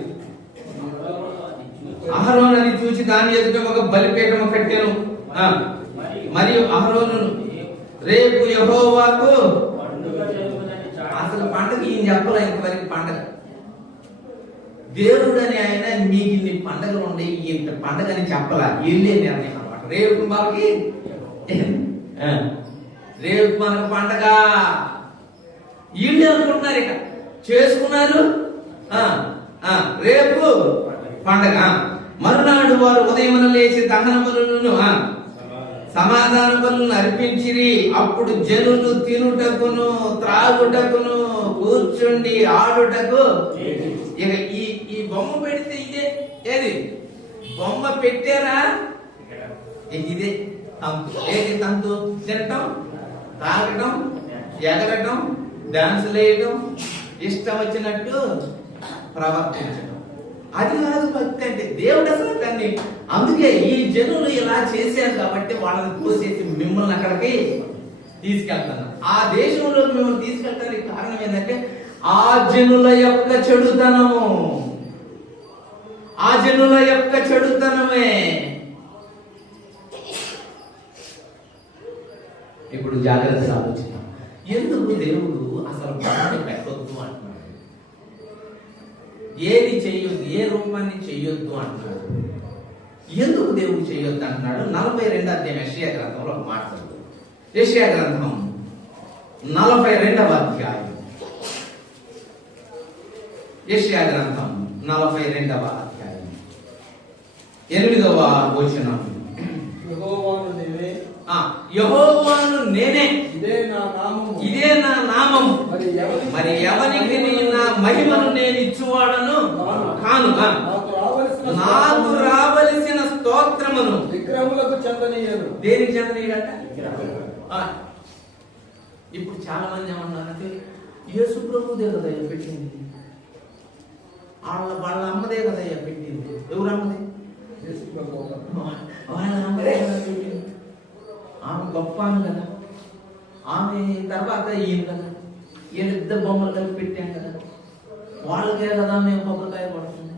అహరోను అని చూసి దాని ఎదుట ఒక బలిపీఠము కట్టెను. మరియు అహరోను రేపు యెహోవాకు అసలు పండగ ఈయన చెప్పలే ఇంతవరకు. పండగ దేవుడు అని ఆయన మీకు ఇన్ని పండగలు ఉండే ఇంత పండగ అని చెప్పలా. వీళ్ళే నిర్ణయం అన్నమాట. రేపు మనకి పండగ వీళ్ళే అనుకుంటున్నారు, ఇక చేసుకున్నారు. రేపు పండగ. మరునాడు వారు ఉదయమున లేచి దహన బలులను సమాధాన బలులను అర్పించిరి. అప్పుడు జనులు తినుటకును త్రాగుటకును కూర్చుండి ఆడుటకు. ఇక ఈ బొమ్మ పెడితే ఇదే. ఏది బొమ్మ పెట్టారా? ఇదే తంతు. ఏది తంతు? తినటం, తాగటం, ఎగరటం, డాన్సులు వేయటం, ఇష్టం వచ్చినట్టు ప్రవర్తించడం. అది కాదు భక్తి అంటే. దేవుడు అసలు దాన్ని, అందుకే ఈ జనులు ఇలా చేశారు కాబట్టి వాళ్ళని తోసేసి మిమ్మల్ని అక్కడికి తీసుకెళ్తాను. ఆ దేశంలోకి మిమ్మల్ని తీసుకెళ్తానికి కారణం ఏంటంటే ఆ జనుల యొక్క చెడుతనము. ఆ జనుల యొక్క చెడుతనమే. ఇప్పుడు జాగ్రత్తగా ఆలోచిద్దాం. ఎందుకు దేవుడు అసలు బొమ్మని పెట్టొద్దు అంటున్నాడు? ఏది చెయ్యొద్దు, ఏ రూపాన్ని చెయ్యొద్దు అంటున్నాడు? ఎందుకు దేవుడు చెయ్యొద్దు అంటున్నాడు? 42వ అధ్యాయం యెషయా గ్రంథంలో మాట్లాడు. యెషయా గ్రంథం 42వ అధ్యాయం. యెషయా గ్రంథం 42వ అధ్యాయం 8వ వచనం. యెహోవాను నేనే, ఇదే నా నామము, మరి ఎవరికి నా మహిమను నేను ఇచ్చువాడను కాను. నాకు రావలసిన స్తోత్రమును విగ్రహములకు చెందనీయను. దేనికి చెందనీయడంట? ఇప్పుడు చాలా మంది ఏమన్నారంటే యేసు ప్రభుదే కదయ్యా పెట్టింది, వాళ్ళ అమ్మదే కదయ్యా పెట్టింది. ఎవరు అమ్మదే? వాళ్ళ అమ్మదే కదా పెట్టింది. ఆమె గొప్ప ఆమె కదా, ఆమె తర్వాత ఈయన కదా, ఈయన ఇద్దరు బొమ్మలు కలిపి పెట్టాం కదా. వాళ్ళకే కదా మేము కొబ్బరికాయ పడుతుంది,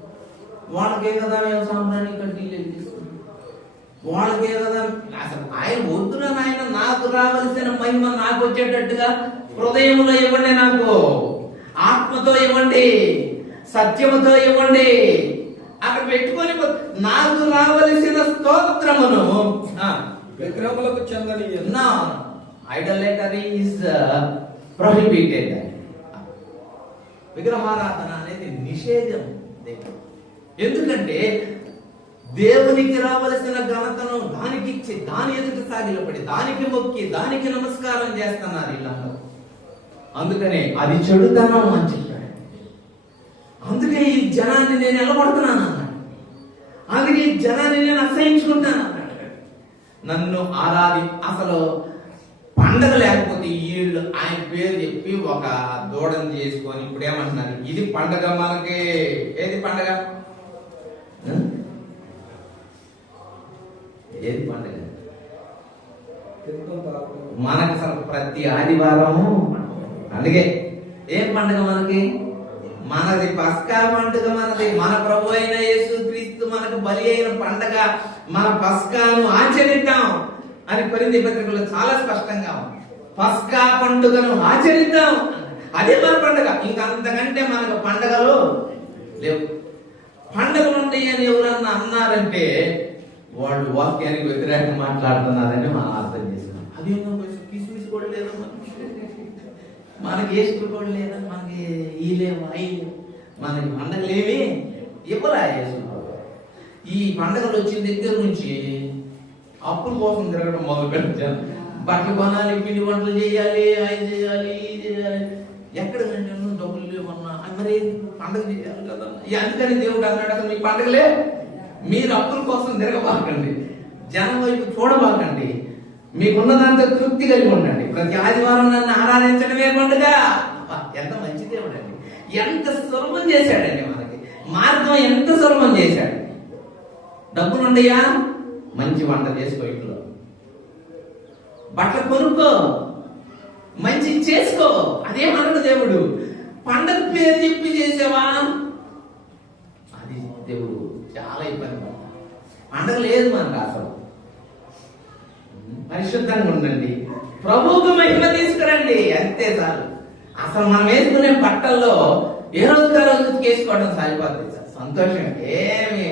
వాళ్ళకే కదా మేము సాంబ్రాణి కడ్డీలు వెలిగిస్తుంది, వాళ్ళకే కదా. అసలు ఆయన వద్దున ఆయన నాకు రావలసిన మహిమ నాకు వచ్చేటట్టుగా హృదయంలో ఇవ్వండి, నాకు ఆత్మతో ఇవ్వండి, సత్యముతో ఇవ్వండి. అక్కడ పెట్టుకొని నాకు రావలసిన స్తోత్రమును విగ్రహములకు చెందనీయను. No, idolatry is prohibited. విగ్రహారాధన అనేది నిషేధం. ఎందుకంటే దేవునికి రావలసిన ఘనతను దానికి ఇచ్చి దాని ఎదుట సాగిలపడి దానికి మొక్కి దానికి నమస్కారం చేస్తున్నారు వీళ్ళందరూ. అందుకనే అది చెడుతనం అని చెప్పాడు. అందుకే ఈ జనాన్ని నేను ఎలబడుతున్నాను అన్నాడు. అందుకే ఈ జనాన్ని నేను అసహించుకుంటాను అన్నాడు. నన్ను అసలు పండగ లేకపోతే వీళ్ళు ఆయన పేరు చెప్పి ఒక దూడను చేసుకొని ఇప్పుడు ఏమంటున్నారు, ఇది పండగ మనకి. ఏది పండగ? ఏది పండగ? మనకు అసలు ప్రతి ఆదివారము పండుగే. ఏం పండుగ మనకి? మనది పస్కా పండుగ. మనది మన ప్రభు అయిన యేసు క్రీస్తు మనకు బలి అయిన పండగ. మన పస్కాను ఆచరిద్దాం అని కొరింథీ పత్రికలో చాలా స్పష్టంగా ఉంది. పస్కా పండుగను ఆచరిద్దాం, అదే మన పండుగ. ఇంకా అంతకంటే మనకు పండుగలు లేవు. పండుగలు ఉంటాయి అని ఎవరన్నా అన్నారంటే వాళ్ళు వాక్యానికి వ్యతిరేకంగా మాట్లాడుతున్నారని మనం అర్థం చేసుకున్నాం. అదేమో కిస్మిస్ కూడా లేదు మనకి, ఏసుకులు కూడా లేదా మనకి, ఈ లేవు అయి లేవు, మనకి పండగలేవి ఇవ్వలే యేసు. ఈ పండగలు వచ్చిన దగ్గర నుంచి అప్పుల కోసం తిరగడం మొదలు పెట్టాను. బట్టలు కొనాలి, పిండి వంటలు చేయాలి, అవి చేయాలి, ఇది చేయాలి. ఎక్కడ డబ్బులు లేవన్నా మరి పండగ చేయాలి కదా. అందుకని దేవుడు అన్నాడు, అసలు మీ పండగలే, మీరు అప్పుల కోసం తిరగబాకండి, జనం వైపు చూడబాకండి, మీకున్న దాంతో తృప్తి కలిగి ఉండండి. ప్రతి ఆదివారం నన్ను ఆరాధించడమే పండుగ. ఎంత మంచి దేవుడు అండి, ఎంత సులభం చేశాడండి మనకి, మార్గం ఎంత సులభం చేశాడు. డబ్బులు ఉండయా, మంచి వంట చేసుకో, ఇంట్లో బట్టలు కొనుక్కో, మంచి చేసుకో. అదే మనకు దేవుడు. పండగ పేరు చెప్పి చేసేవా, అది దేవుడు చాలా ఇబ్బంది పడతాడు. పండగ లేదు మనకు అసలు. పరిశుద్ధంగా ఉండండి, ప్రభువుకు మహిమ తీసుకురండి, అంతే చాలు. అసలు మనం వేసుకునే బట్టల్లో ఏ రోజుకి ఆ రోజు వేసుకోవడం సరిపోతుంది సార్. సంతోషం. ఏమి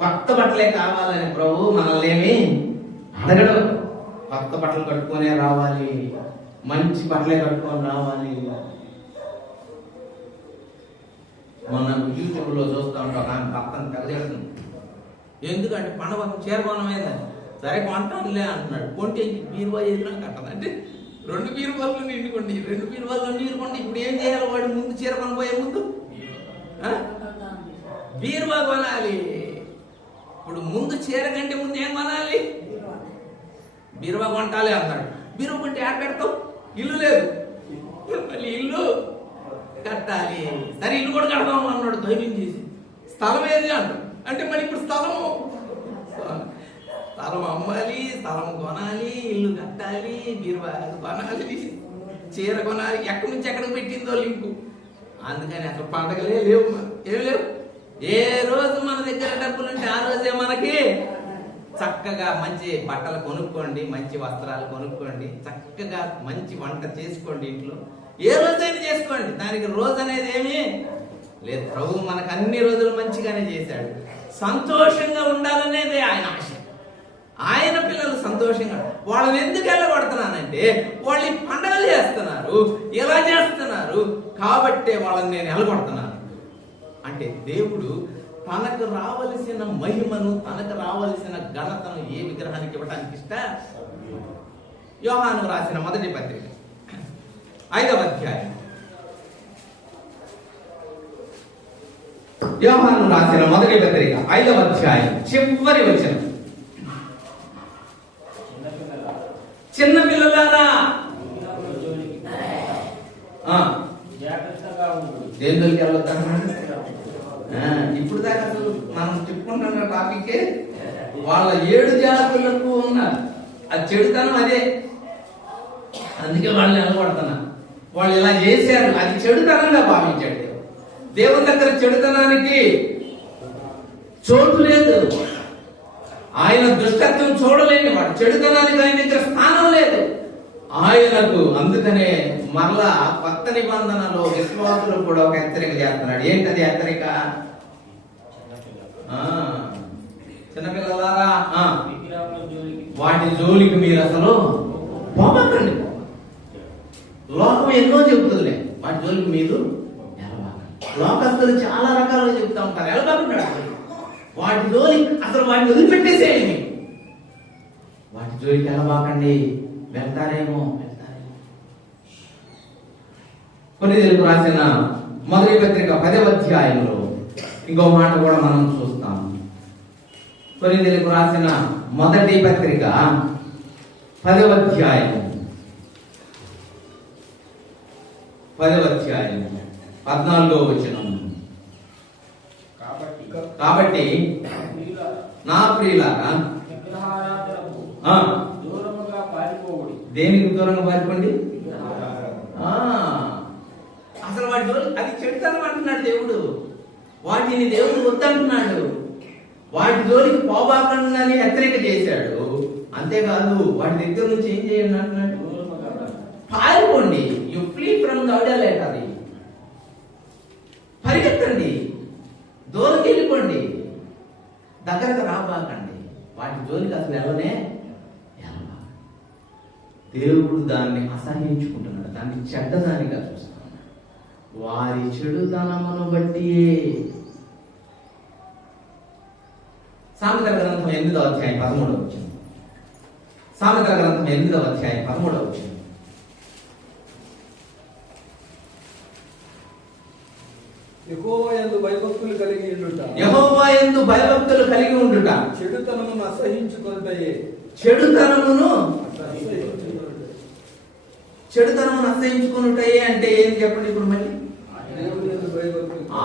కొత్త బట్టలే కావాలని ప్రభు మనల్ని ఏమి అడగడం. కొత్త బట్టలు కట్టుకునే రావాలి, మంచి బట్టలే కట్టుకొని రావాలి. మొన్న యూట్యూబ్ లో చూస్తూ ఉంటాం, నాకు భర్తను తెగజేస్తుంది. ఎందుకంటే పండుగ చేరుకోవడమేదా, సరే కొంటానులే అంటున్నాడు. కొంటే బీరువా ఎదురా కట్టదు అంటే 2 బీరువాళ్ళు నిండుకోండి, 2 బీరువాళ్ళు నీరుకోండి. ఇప్పుడు ఏం చేయాలి? వాడు ముందు చీర కొనబోయే ముందు బీరువా కొనాలి. ఇప్పుడు ముందు చీర కంటే ముందు ఏం కొనాలి? బీరువా కొంటాలి అన్నాడు. బీరువా కొంటే ఎక్కడ పెడతావు? ఇల్లు లేదు, మళ్ళీ ఇల్లు కట్టాలి. సరే ఇల్లు కూడా కడదాం అన్నాడు ధైర్యం చేసి. స్థలం ఏది అంటాడు. అంటే మరి ఇప్పుడు స్థలం అమ్మాలి, స్థలం కొనాలి, ఇల్లు కట్టాలి, బీరువా కొనాలి, చీర కొనాలి. ఎక్కడి నుంచి ఎక్కడికి పెట్టిందో లింకు. అందుకని అసలు పండగలే లేవు, ఏమి లేవు. ఏ రోజు మన దగ్గర డబ్బులు ఉంటే ఆ రోజే మనకి చక్కగా మంచి బట్టలు కొనుక్కోండి, మంచి వస్త్రాలు కొనుక్కోండి, చక్కగా మంచి వంట చేసుకోండి ఇంట్లో. ఏ రోజైనా చేసుకోండి, దానికి రోజు అనేది ఏమీ లేదు. ప్రభు మనకు అన్ని రోజులు మంచిగానే చేశాడు. సంతోషంగా ఉండాలనేదే ఆయన ఆశ. ఆయన పిల్లలు సంతోషంగా. వాళ్ళని ఎందుకు వెళ్ళగొడుతున్నానంటే వాళ్ళు ఈ పండుగలు చేస్తున్నారు, ఇలా చేస్తున్నారు కాబట్టే వాళ్ళని నేను వెళ్ళగొడుతున్నాను. అంటే దేవుడు తనకు రావలసిన మహిమను, తనకు రావలసిన ఘనతను ఏ విగ్రహానికి ఇవ్వడానికి యోహాను రాసిన మొదటి పత్రిక 5వ అధ్యాయం. యోహాను రాసిన మొదటి పత్రిక 5వ అధ్యాయం చివరి వచనం. చిన్న పిల్లలారా దేనికి వెళ్ళొద్దాం. ఇప్పుడు దాకా అసలు మనం చెప్పుకుంటున్న టాపికే వాళ్ళ 7 జాతులకు ఉన్నారు. అది చెడుతనం అదే. అందుకే వాళ్ళని నిలబడుతున్నా. వాళ్ళు ఇలా చేశారు, అది చెడుతనంగా భావించాడు. దేవుని దగ్గర చెడుతనానికి చోటు లేదు. ఆయన దుష్టత్వం చూడలేని వాడు. చెడుతనానికి ఆయన దగ్గర స్థానం లేదు ఆయనకు. అందుకనే మరలా కొత్త నిబంధనలో విశ్వాసులు కూడా ఒక హెచ్చరిక చేస్తున్నాడు. ఏంటది హెచ్చరిక? చిన్నపిల్లలారా వాటి జోలికి మీరు అసలు పోమాకండి. లోకం ఎన్నో చెబుతుందిలే, వాటి జోలికి మీరు లోకస్తులు చాలా రకాలుగా చెప్తా ఉంటారు. వెళ్ళబాకుంటాడు వాటి జోలికి, అసలు వాటిని వదిలిపెట్టేసేయండి. వాటి జోలికి వెళ్ళబాకండి, వెళ్తారేమో. కొరింథీయులకు రాసిన మొదటి పత్రిక 10వ అధ్యాయంలో ఇంకో మాట కూడా మనం చూస్తాం. కొరింథీయులకు రాసిన మొదటి పత్రిక 10వ అధ్యాయం 14వ వచనం. కాబట్టి నా ప్రియులారా దేనికి దూరంగా పారిపోండి. అసలు వాటి జోలి అది చెడుతనం అంటున్నాడు దేవుడు. వాటిని దేవుడు వద్దంటున్నాడు. వాటి జోలికి పోబాకండి అని హెచ్చరిక చేశాడు. అంతేకాదు వాటి దగ్గర నుంచి ఏం చేయండి అంటున్నాడు, పారిపోండి. You flee from the idol. పరిగెత్తండి, దూరం వెళ్ళిపోండి, దగ్గరకు రాబాకండి. వాటి జోలికి అసలు వెళ్ళనే దేవుడు దాన్ని అసహించుకుంటున్నాడు, దాన్ని చెడ్డదానిగా చూస్తున్నాడు. వారి చెడుతనమును బట్టి. సామెతల గ్రంథం 8వ అధ్యాయం 13వ వచనం. సామెతల గ్రంథం 8వ అధ్యాయం 13వ వచనం. యెహోవా యందు భయభక్తులు కలిగి ఉండుట, యెహోవా యందు భయభక్తులు కలిగి ఉండుట, చెడుతనమును అసహించుకొనుటయే. చెడుతనమును అసహించుకొనుటయే అంటే ఏం చెప్పండి ఇప్పుడు మళ్ళీ?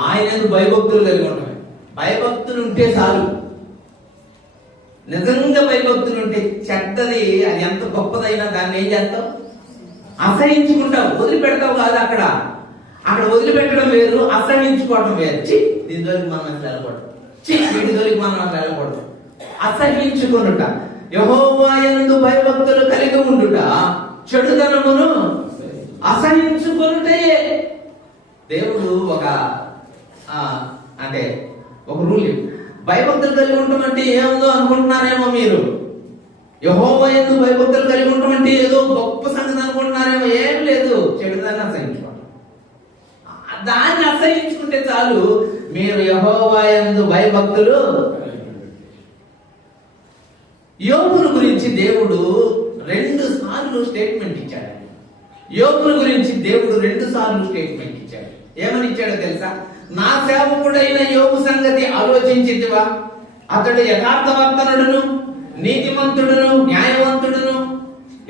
ఆయన యందు భయభక్తులు కలిగి ఉండటమే. భయభక్తులు ఉంటే చాలు. నిజంగా భయభక్తులు ఉంటే చెడ్డది అది ఎంత గొప్పదైనా దాన్ని ఏం చేస్తావు? అసహించుకుంటావు, వదిలిపెడతావు కాదు. అక్కడ వదిలిపెట్టడం వేరు, అసహించుకోవడం వేరు. దీని జోలికి మనం అసలు వెళ్ళకూడదు. వీటి జోలికి మనం అసలు వెళ్ళకూడదు. అసహించుకొనుట, యెహోవా యందు భయభక్తులు కలిగి ఉండుట, చెడుతనమును అసహించుకొనుటయే. దేవుడు ఒక రూల్. భయభక్తులు కలిగి ఉండటం ఏముందో అనుకుంటున్నారేమో మీరు. యెహోవా యందు భయభక్తులు కలిగి ఉండటం ఏదో గొప్ప సంగతి అనుకుంటున్నారేమో. ఏం లేదు, చెడుదాన్ని అసహించుకోవడం. దాన్ని అసహించుకుంటే చాలు, మీరు యెహోవా యందు భయభక్తులు. యోబును గురించి దేవుడు 2 సార్లు స్టేట్మెంట్ ఇచ్చాడు. యోబును గురించి దేవుడు 2 సార్లు స్టేట్మెంట్ ఇచ్చాడు. ఏమని ఇచ్చాడో తెలుసా? నా సేవకుడైన యోబు సంగతి ఆలోచించితివా? అతడు యథార్థవర్తనుడును, నీతిమంతుడును, న్యాయవంతుడును,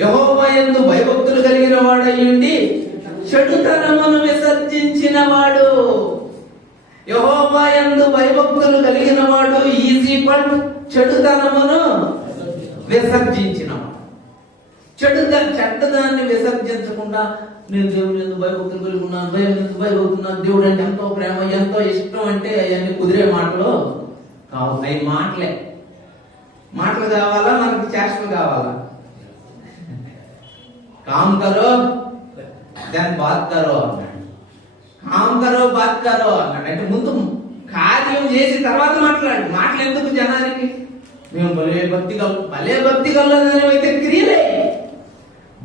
యెహోవా యందు భయభక్తులు కలిగిన వాడయ్యుండి చెడుతనమును విసర్జించిన వాడు. యెహోవా యందు భయభక్తులు కలిగిన వాడు ఈజీ పట్ చెడుతనమును విసర్జించిన వాడు. చెడ్డదాన్ని విసర్జించకుండా నేను దేవుని యందు భయభక్తులు కలిగి ఉన్నాను, భయభక్తున్నాను, దేవుడు అంటే ఎంతో ప్రేమ, ఎంతో ఇష్టం అంటే అవన్నీ కుదిరే మాటలు కావు. అవి మాటలు కావాలా, మనకు చేష్టలు కావాలా? కామ్ కరో దాన్ని బాత్ కరో అన్నాడు. కామ్ కరో బాత్ కరో అన్నాడు. అంటే ముందు కార్యం చేసి తర్వాత మాట్లాడు. మాటలు ఎందుకు జనానికి? మేము భలే భక్తి గల్లదానివైతే క్రియలే,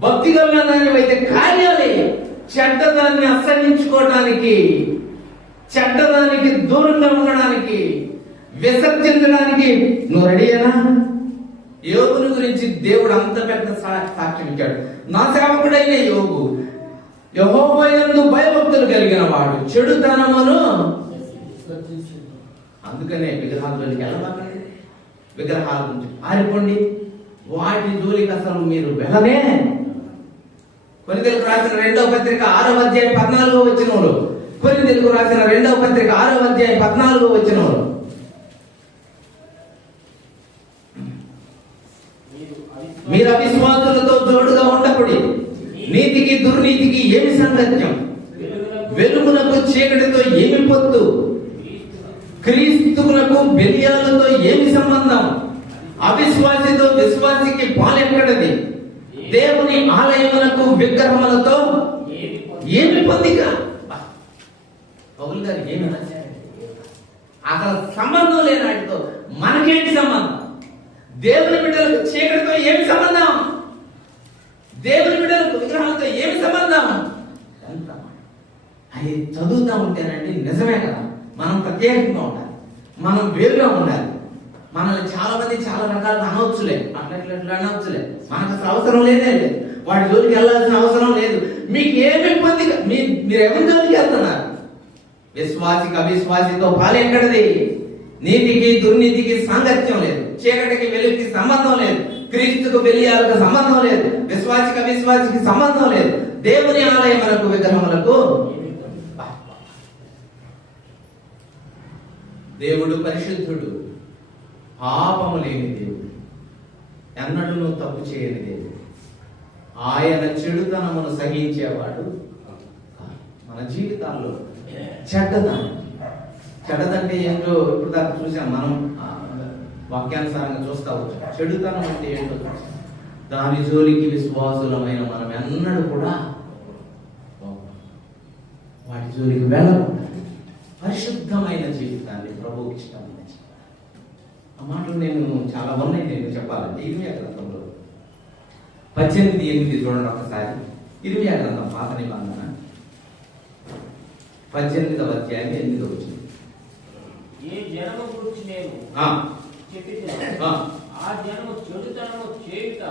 భక్తి గల్లదానివైతే కార్యాలే. చెడ్డదాన్ని అసహించుకోవడానికి, చెడ్డదానికి దూరంగా ఉండడానికి, విసర్జించడానికి నువ్వు రెడీయేనా? యోగుని గురించి దేవుడు అంత పెద్ద సాక్ష్యం ఇచ్చాడు. నా సేవకుడైన యోగు యెహోవా యందు భయభక్తులు కలిగిన వాడు, చెడుతనమును. అందుకనే విగ్రహాలకి వెళ్ళబాకండి, విగ్రహాల నుంచి పారిపోండి, వాటి జోలికి అసలు మీరు వెళ్ళనే. కొరింథీయులకు రాసిన 2వ పత్రిక 6వ అధ్యాయం 14వ వచనంలో, కొరింథీయులకు రాసిన 2వ పత్రిక 6వ అధ్యాయం 14వ వచనంలో, మీరు అవిశ్వాసులతో జోడుగా ఉండకూడి, నీతికి దుర్నీతికి ఏమి సాంగత్యం, వెలుగునకు చీకటితో ఏమి పొత్తు, క్రీస్తునకు బెలియాలతో ఏమి సంబంధం, అవిశ్వాసితో విశ్వాసికి పాలెక్కడది, దేవుని ఆలయములకు విగ్రహములతో ఏమి పొందిక. పౌలు గారు ఏమి రాశారండి? అసలు సంబంధం లేని వాటితో మనకేంటి సంబంధం? దేవుని బిడ్డలకు చీకటితో ఏమి సంబంధం? దేవుని బిడ్డలకు విగ్రహాలతో ఏమి సంబంధం? అది చదువుతా ఉంటేనండి నిజమే కదా, మనం ప్రత్యేకంగా ఉండాలి, మనం వేరుగా ఉండాలి. మనల్ని చాలా మంది చాలా రకాలుగా అనవచ్చులే, అట్లా అనవచ్చులే, మనకు అసలు అవసరం లేదే లేదు, వాటి జోలికి వెళ్ళాల్సిన అవసరం లేదు. మీకు ఏమి ఇబ్బంది, మీరు ఎవరి జోలికి వెళ్తున్నారు? విశ్వాసికి అవిశ్వాసితో పాలెక్కడది, నీతికి దుర్నీతికి సాంగత్యం లేదు, చీకటికి వెలుగుకి సంబంధం లేదు, క్రీస్తుకు బెలియాలకు సంబంధం లేదు, విశ్వాసికి అవిశ్వాసికి సంబంధం లేదు, దేవుని ఆలయములకు విగ్రహములకు. దేవుడు పరిశుద్ధుడు, పాపము లేని దేవుడు, ఎన్నడూ తప్పు చేయని దేవుడు. ఆయన చెడుతనమును సహించేవాడు. మన జీవితాల్లో చెడ్డదంటే ఏంటో ఇప్పుడు దాకా చూసాం, మనం వాక్యానుసారంగా చూస్తా వచ్చాం. చెడుతనం అంటే ఏంటో చూసాం. దాని జోలికి విశ్వాసులమైన మనం ఎన్నడూ కూడా వాటి జోలికి వెళ్ళకుండా పరిశుద్ధమైన జీవితాన్ని ప్రభువుకి ఇష్టమైన జీవితం. ఆ మాటలు నేను చాలా ఉన్నాయి, నేను చెప్పాలంటే ఇర్మియా గ్రంథంలో 18:8 చూడండి ఒకసారి. ఇర్మియా గ్రంథం పాత నిబంధన 18వ అధ్యాయం 8వ వచనం. ఏ జనము గురించి నేను ఆ జనము చెడుతనము చేయుట,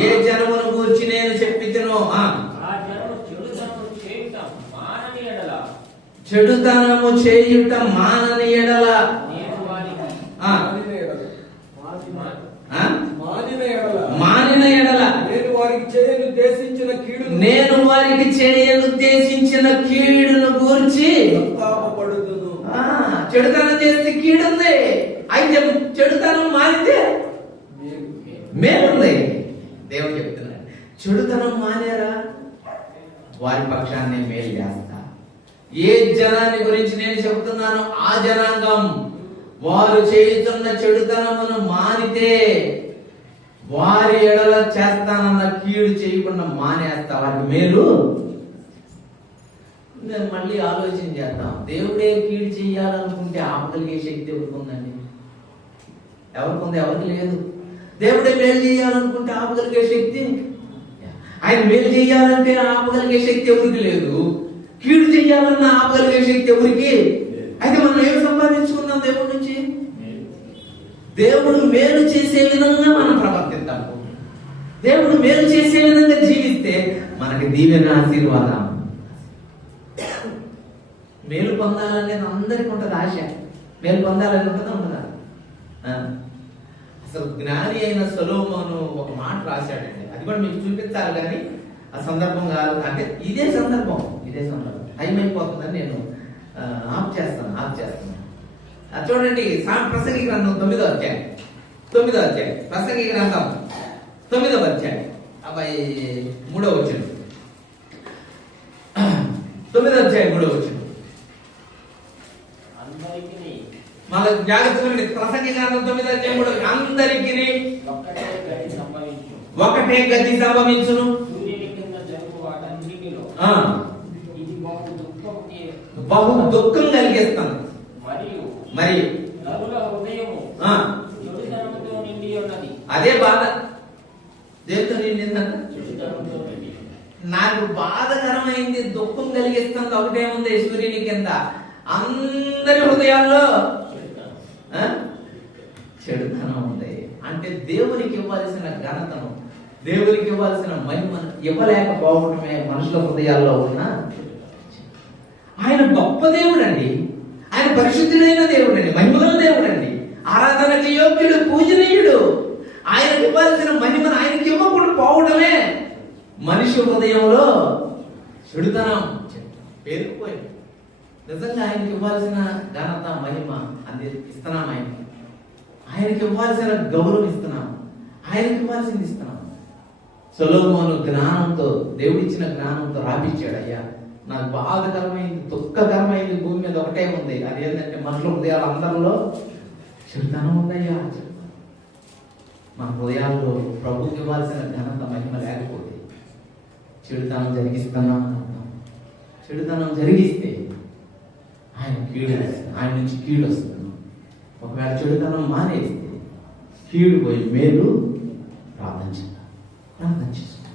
ఏ జనమును గురించి నేను చెప్పితునో ఆ జనము చెడుతనము చేయుట మానని ఎడల, చెడుతనము చేయుట మానని ఎడల నేను వారికి మానిన ఎడల నేను వారికి చేయనుద్దేశించిన కీడును గూర్చి సంతాపపడుదును. చెడుతనం చేస్తే కీడుంది, అయితే చెడుతనం మానితే మేలుంది. దేవుడు చెప్తున్నాడు, చెడుతనం మానేరా వారి పక్షాన్ని మేలు చేస్తా. ఏ జనాన్ని గురించి నేను చెబుతున్నానో ఆ జనాంగం వారు చేయుతున్న చెడుతనమును మానితే వారి ఎడల చేస్తానన్న కీడు చేయకుండా మానేస్తా, వాటి మేలు. మళ్ళీ ఆలోచన చేద్దాం, దేవుడే కీడు చెయ్యాలనుకుంటే ఆపగలిగే శక్తి ఎవరికి ఉందండి? ఎవరికి ఉంది? ఎవరికి లేదు. దేవుడే మేలు చేయాలనుకుంటే ఆపగలిగే శక్తి, ఆయన మేలు చేయాలంటే ఆపగలిగే శక్తి ఎవరికి లేదు. కీడు చెయ్యాలన్న ఆపగలిగే శక్తి ఎవరికి? అయితే మనం ఏమి సంపాదించుకుందాం దేవుడి నుంచి? దేవుడు మేలు చేసే విధంగా మనం ప్రవర్తిద్దాం. దేవుడు మేలు చేసే విధంగా జీవిస్తే మనకి దీవెన, ఆశీర్వాదం. మేలు పొందాలనేది అందరికీ ఉంటుంది ఆశ. మేలు పొందాలని ఉంటుందా? ఉంటుందా? అసలు జ్ఞాని అయిన సొలొమోను ఒక మాట రాశాడండి, అది కూడా మీకు చూపించాలి కానీ ఆ సందర్భం కాదు. అంటే ఇదే సందర్భం టైం అయిపోతుందని నేను ఆఫ్ చేస్తాను. చూడండి, ప్రసంగి గ్రంథం 9వ అధ్యాయం ప్రసంగి గ్రంథం 9వ అధ్యాయం 3వ వచనం. 9వ అధ్యాయం 3వ వచనం. మన జాగ్రత్తగా ప్రసంగి గ్రంథం 9వ అధ్యాయం 3వ. అందరికీ ఒకటే గతి సంభవించును, బహు దుఃఖం కలిగిస్తాను. మరియు నరుల హృదయము చెడుతనముతో అదే బాధ. దేవుడితో నిండిందంట. చెడుతనంతో నిండి. నాకు బాధకరమైంది, దుఃఖం కలిగిస్తుంది ఒకటేముంది, సూర్యుని కింద అందరి హృదయాల్లో చెడుతనం. ఆ? చెడుతనం ఉంది. అంటే దేవునికి ఇవ్వాల్సిన ఘనతను, దేవునికి ఇవ్వాల్సిన మహిమను ఇవ్వలేకపోవటమే మనుషుల హృదయాల్లో ఉన్న. ఆయన గొప్ప దేవుడు అండి, ఆయన పరిశుద్ధుడైన దేవుడు అండి, మహిమగల దేవుడు అండి, ఆరాధనకి యోగ్యుడు, పూజనీయుడు. ఆయనకి ఇవ్వాల్సిన మహిమను ఆయనకి ఇవ్వకుండా పోవడమే మనిషి హృదయంలో చెడుతనం పేరుకుపోయింది. నిజంగా ఆయనకి ఇవ్వాల్సిన ఘనత, మహిమ ఇస్తున్నాం. ఆయనకి ఇవ్వాల్సిన గౌరవం ఇస్తున్నాం, ఆయనకి ఇవ్వాల్సింది ఇస్తున్నాం. సొలొమోను జ్ఞానంతో, దేవుడిచ్చిన జ్ఞానంతో రాపించాడు. అయ్యా నాకు బాధకరమైంది, దుఃఖకరమైంది భూమి మీద ఒకటే ఉంది, అదేంటంటే మనుషుల హృదయాలు అందరిలో చెడుతనం ఉందయ్యా. మన హృదయాల్లో ప్రభుకి ఇవ్వాల్సిన ఘనత, మహిమ లేకపోతే చెడుతనం జరిగిస్తున్నాం అర్థం. చెడుతనం జరిగిస్తే ఆయన కీడు, ఆయన నుంచి కీడు వస్తుంది. ఒకవేళ చెడుతనం మానేస్తే కీడు పోయి మేలు ప్రార్థన చేస్తాం.